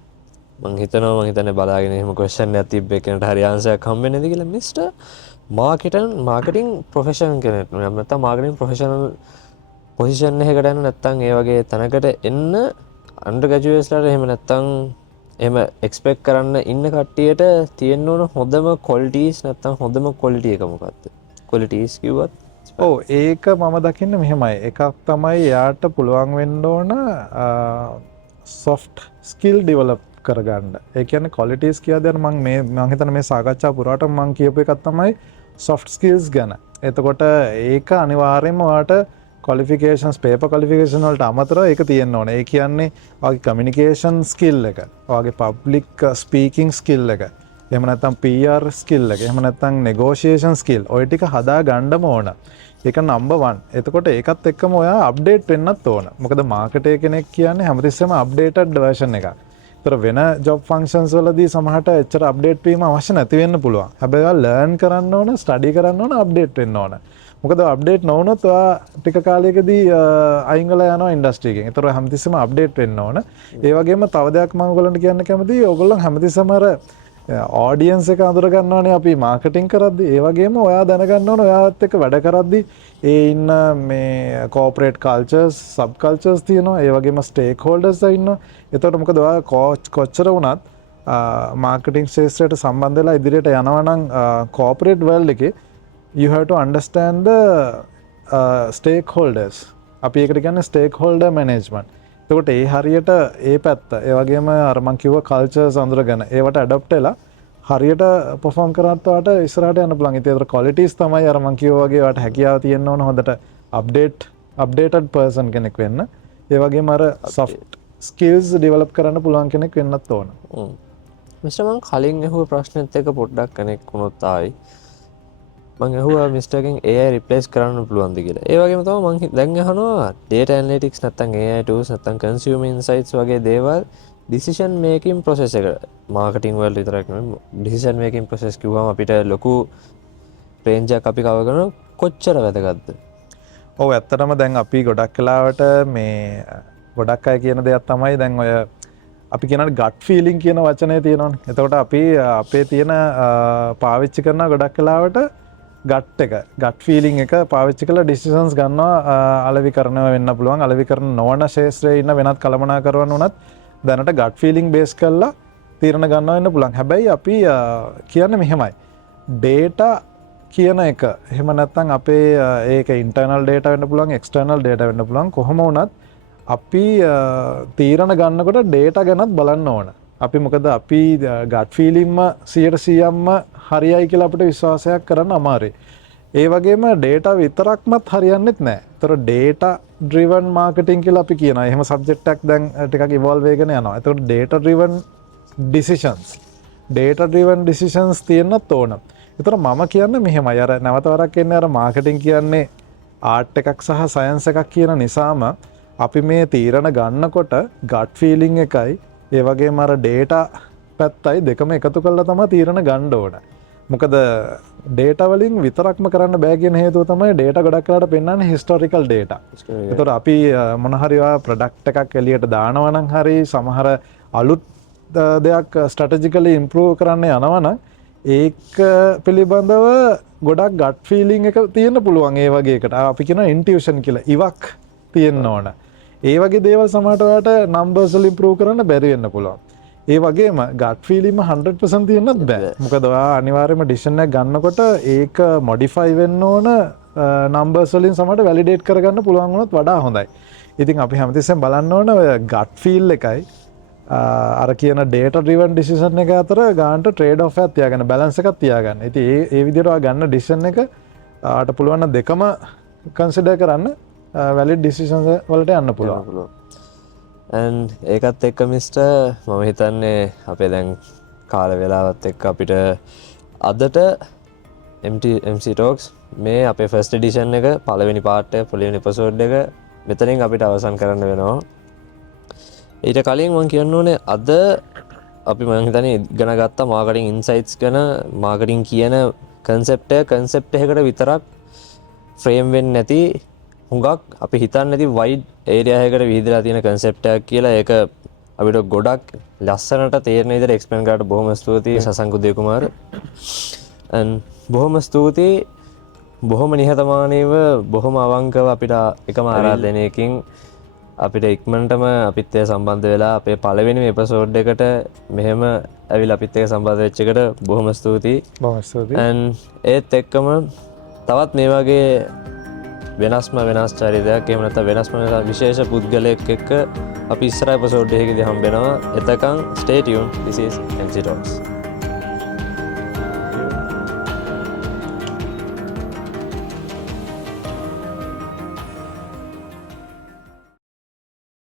මං හිතන්නේ බලාගෙන එහෙම ක්වෙස්චන් එකක් තිබ්බ එකකට හරි ආන්සර් එකක් හම්බ වෙන්නේ නැති කියලා මිස්ටර් මාකටිං ප්‍රොෆෙෂනල් කෙනෙක් නැත්නම් මාකටිං ප්‍රොෆෙෂනල් පොසිෂන් එකකට යන නැත්නම් ඒ වගේ තැනකට එන්න අන්ඩර් ග්‍රැජුවේට්ස්ලාට එහෙම නැත්නම් එහෙම එක්ස්පෙක්ට් කරන්න ඉන්න කට්ටියට තියෙන්න ඕන හොඳම ක්වොලිටිස් නැත්නම් හොඳම ක්වොලිටි එක මොකක්ද? ක්වොලිටිස් කිව්වත් ඔව් ඒක මම දකින්න මෙහෙමයි. එකක් තමයි එයාට පුළුවන් වෙන්න ඕන soft skill develop කරගන්න. ඒ කියන්නේ qualities කියද්දී මම හිතන්නේ මේ සාකච්ඡා පුරාට මම කියපු එකක් තමයි soft skills ගැන. එතකොට ඒක අනිවාර්යයෙන්ම ඔයාට qualifications paper qualification වලට අමතරව ඒක තියෙන්න ඕනේ. ඒ කියන්නේ ඔයාගේ communication skill එක, ඔයාගේ public speaking skill එක, එහෙම නැත්නම් PR skill එක, එහෙම නැත්නම් negotiation skill ඔය ටික හදා ගන්නම ඕන. ඒක නම්බර් 1. එතකොට ඒකත් එක්කම ඔයා අප්ඩේට් වෙන්නත් ඕන. මොකද මාකටර් කෙනෙක් කියන්නේ හැමතිස්සෙම අප්ඩේටඩ් version එකක්. ඒතර වෙන job functions වලදී සමහරට එච්චර අප්ඩේට් වීම අවශ්‍ය නැති වෙන්න පුළුවන්. හැබැයි ඔයා learn කරන්න ඕන, study කරන්න ඕන, අප්ඩේට් වෙන්න ඕන. මොකද අප්ඩේට් නොවුනොත් ඔයා ටික කාලයකදී අයින් වෙලා යනවා ඉන්ඩස්ට්‍රි එකෙන්. ඒතර හැමතිස්සෙම අප්ඩේට් වෙන්න ඕන. ඒ වගේම තව දෙයක් මම ඔයගොල්ලන්ට කියන්න කැමතියි. ඔයගොල්ලන් හැමතිස්සෙම අර audience එක අඳුර ගන්න ඕනේ අපි marketing කරද්දී. ඒ වගේම ඔයා දැනගන්න ඕනේ ඔයාත් එක්ක වැඩ කරද්දී ඒ ඉන්න මේ corporate cultures, sub cultures තියෙනවා. ඒ වගේම stakeholders ඉන්නවා. එතකොට මොකද ඔයා කොච්චර වුණත් marketing ශාස්ත්‍රයට සම්බන්ධ වෙලා ඉදිරියට යනවා නම් corporate world එකේ you have to understand the stakeholders. අපි ඒකට කියන්නේ stakeholder management. එතකොට ඒ හරියට ඒ පැත්ත ඒ වගේම අර මං කිව්ව කල්චර්ස් අඳුරගෙන ඒවට ඇඩොප්ට් වෙලා හරියට පොෆෝම් කරත්වාට ඉස්රට යන පුළන් තේර කොලිටස් තමයි අරමංකිව වගේට හැකියාව තියෙන්න්න ඕන හොඳට අප්ඩේටඩ් පර්සන් කෙනෙක් වෙන්න ඒවගේ මර සොෆ් ස්කිල්ස් ඩිවලප් කරන්න පුළුවන් කෙනෙක් වෙන්නත් ඕන මිස්ටමන් කලින් ඇහුව ප්‍රශ්නත් එක පොඩ්ඩක් කෙනෙක් වුණොත්තායි මං ඇහුව මිස්ටකින් ඒ රිපලේස් කරන්න පුළුවන්ද කියලා ඒවගේ තම මං දැන් හනවා ඩේට ඇනලිටික්ස් නත්තන් ඒටස් නත්තන් කන්සියම ඉන්සයිටස් වගේ දේවල් ඩිසිෂන් මේකින් ප්‍රොසෙස එක මාකටිං වල් විතරක් ඩිසිෂන් මේකින් ප්‍රසෙස් කිවම අපිට ලොකු ප්‍රේංජයක් අපි කවගන කොච්චර වැදගත්ද ඔව ඇත්තටම දැන් අපි ගොඩක් කලාවට මේ ගොඩක් අය කියන දෙයක් තමයි දැන් ඔය අපි කියනට ගට් ෆීලිං කියන වචනය තියෙනවන් එතකොට අපි අපේ තියෙන පාවිච්චි කරන ගොඩක් කලාවට ගට් එක ගට් ෆීලිං එක පාවිච්චි කළ ඩිසිසන්ස් ගන්නවා අලවි කරනව වෙන්න පුළුවන් අලවි කරන නොවන ශේත්‍රයේ ඉන්න වෙනත් කළමනා කරවන්න වනත් දැනට ගට් ෆීලිං බේස් කල්ලා තීරණ ගන්නවන්න පුළන් හැබැයි අපි කියන්න මෙහෙමයි ඩේට කියන එක එහෙම නැත්තන් අපේ ඒක ඉන්ටර්නල් ඩේට වෙන්න පුළන් එක්ස්ටර්නල් ඩේට වෙන්න පුළන් කොහොම වනත් අපි තීරණ ගන්නකොට ඩේට ගැනත් බලන්න ඕන අපි මොකද අපි ගට් ෆීලිම්ම 100%ම හරියයි කියලා අපට විශ්වාසයක් කරන්න අමාරේ ඒ වගේම ඩේට විතරක්මත් හරියන්නෙත් නෑ තොර ඩේට ඩ්‍රිවන් මාර්කටිං කියලා අපි කියන එහෙම සබ්ජෙක්ටක් දැන් ටිකක් ඉවෝල්ව් වෙගෙන යනවා එතකොට data driven decisions data driven decisions තියෙන්නත් ඕන එතකොට මම කියන්නේ මෙහෙමයි අර නැවත වරක් එන්නේ අර මාර්කටිං කියන්නේ ආර්ට් එකක් සහ සයන්ස් එකක් කියන නිසාම අපි මේ තීරණ ගන්නකොට ගට් ෆීලිං එකයි ඒ වගේම අර ඩේට පැත්තයි දෙකම එකතු කරලා තමයි තීරණ ගන්න ඕන මොකද ඩේට වලින් විතරක්ම කරන්න බෑ කියන හේතුව තමයි ඩේට ගොඩක් කරලා පෙන්වන්නේ හිස්ටොරිකල් ඩේට. ඒතකොට අපි මොන හරි ප්‍රොඩක්ට් එකක් එළියට දානවා නම් හරි සමහර අලුත් දෙයක් ස්ට්‍රැටජිකලි ඉම්ප්‍රූව් කරන්න යනවා නම් ඒක පිළිබඳව ගොඩක් ගට් ෆීලිං එක තියෙන්න පුළුවන් ඒ වගේ එකට. අපි කියනවා ඉන්ටියුෂන් කියලා. ඉවක් තියෙන්න ඕන. ඒ වගේ දේවල් සමහරට ඔයාලට නම්බර්ස් වල ඉම්ප්‍රූව් කරන්න බැරි වෙන්න පුළුවන්. ඒ වගේම ගට් ෆීලිම 100% තියෙන්නත් බෑ මොකද ඔයා අනිවාර්යයෙන්ම ඩිසිෂන් එක ගන්නකොට ඒක මොඩිෆයි වෙන්න ඕන නම්බර්ස් වලින් සමහරට වැලිඩේට් කරගන්න පුළුවන් වුණොත් වඩා හොඳයි. ඉතින් අපි හැමතිස්සෙම බලන්න ඕන ඔය ගට් ෆීල් එකයි අර කියන ඩේටා ඩ්‍රිවන් ඩිසිෂන් එක අතර ගන්නට ට්‍රේඩ් ඔෆ් එකක් තියාගන්න බැලන්ස් එකක් තියාගන්න. ඉතින් ඒ විදිහට ඔයා ගන්න ඩිසිෂන් එක ආට පුළුවන් නම් දෙකම කන්සිඩර් කරන්න වැලිඩ් ඩිසිෂන්ස් වලට යන්න පුළුවන්. ඒකත් එක්ක මිස්ට මම හිතන්නේ අපේ දැන් කාල වෙලාවත් එක්ක අපිට අදට MC ටෝක්ස් මේ අපේ ෆස්ට් එඩිෂන් එක පළවෙනි පාර්ට් එක පළවෙනි එපිසෝඩ් එක මෙතනින් අපිට අවසන් කරන්න වෙනවා. ඊට කලින් මම කියන්න ඕනේ අද අපි මම හිතන්නේ ඉගෙන ගත්ත මාකටිං ඉන්සයිට්ස් ගැන මාකටිං කියන කන්සෙප්ට් එකකට විතරක් ෆ්‍රේම් වෙන්නේ නැති හුඟක් අපි හිතන්නේ නැති වයිඩ් ඒරියා එකකට විහිදලා තියෙන කන්සෙප්ට් එකක් කියලා ඒක අපිට ගොඩක් ලස්සනට තේරෙන විදිහට එක්ස්ප්ලেইন කරලා බොහොම ස්තුතියි සසංක උදේ කුමාර. බොහොම ස්තුතියි බොහොම නිහතමානීව බොහොම අවංකව අපිට එකම ආරාධනයකින් අපිට ඉක්මනටම අපිත් එක්ක සම්බන්ධ වෙලා අපේ පළවෙනි එපිසෝඩ් එකට මෙහෙම ඇවිල්ලා අපිත් එක්ක සම්බන්ධ වෙච්ච එකට බොහොම ස්තුතියි. බොහොම ස්තුතියි. ඒත් එක්කම තවත් මේ වගේ වෙනස්ම වෙනස් චරිතයක් එහෙම නැත්නම් වෙනස්ම විශේෂ පුද්ගලයෙක් එක්ක අපි ඉස්සරහ එපිසෝඩ් එකකදී හම්බ වෙනවා. එතකන් stay tuned. This is MC Talks.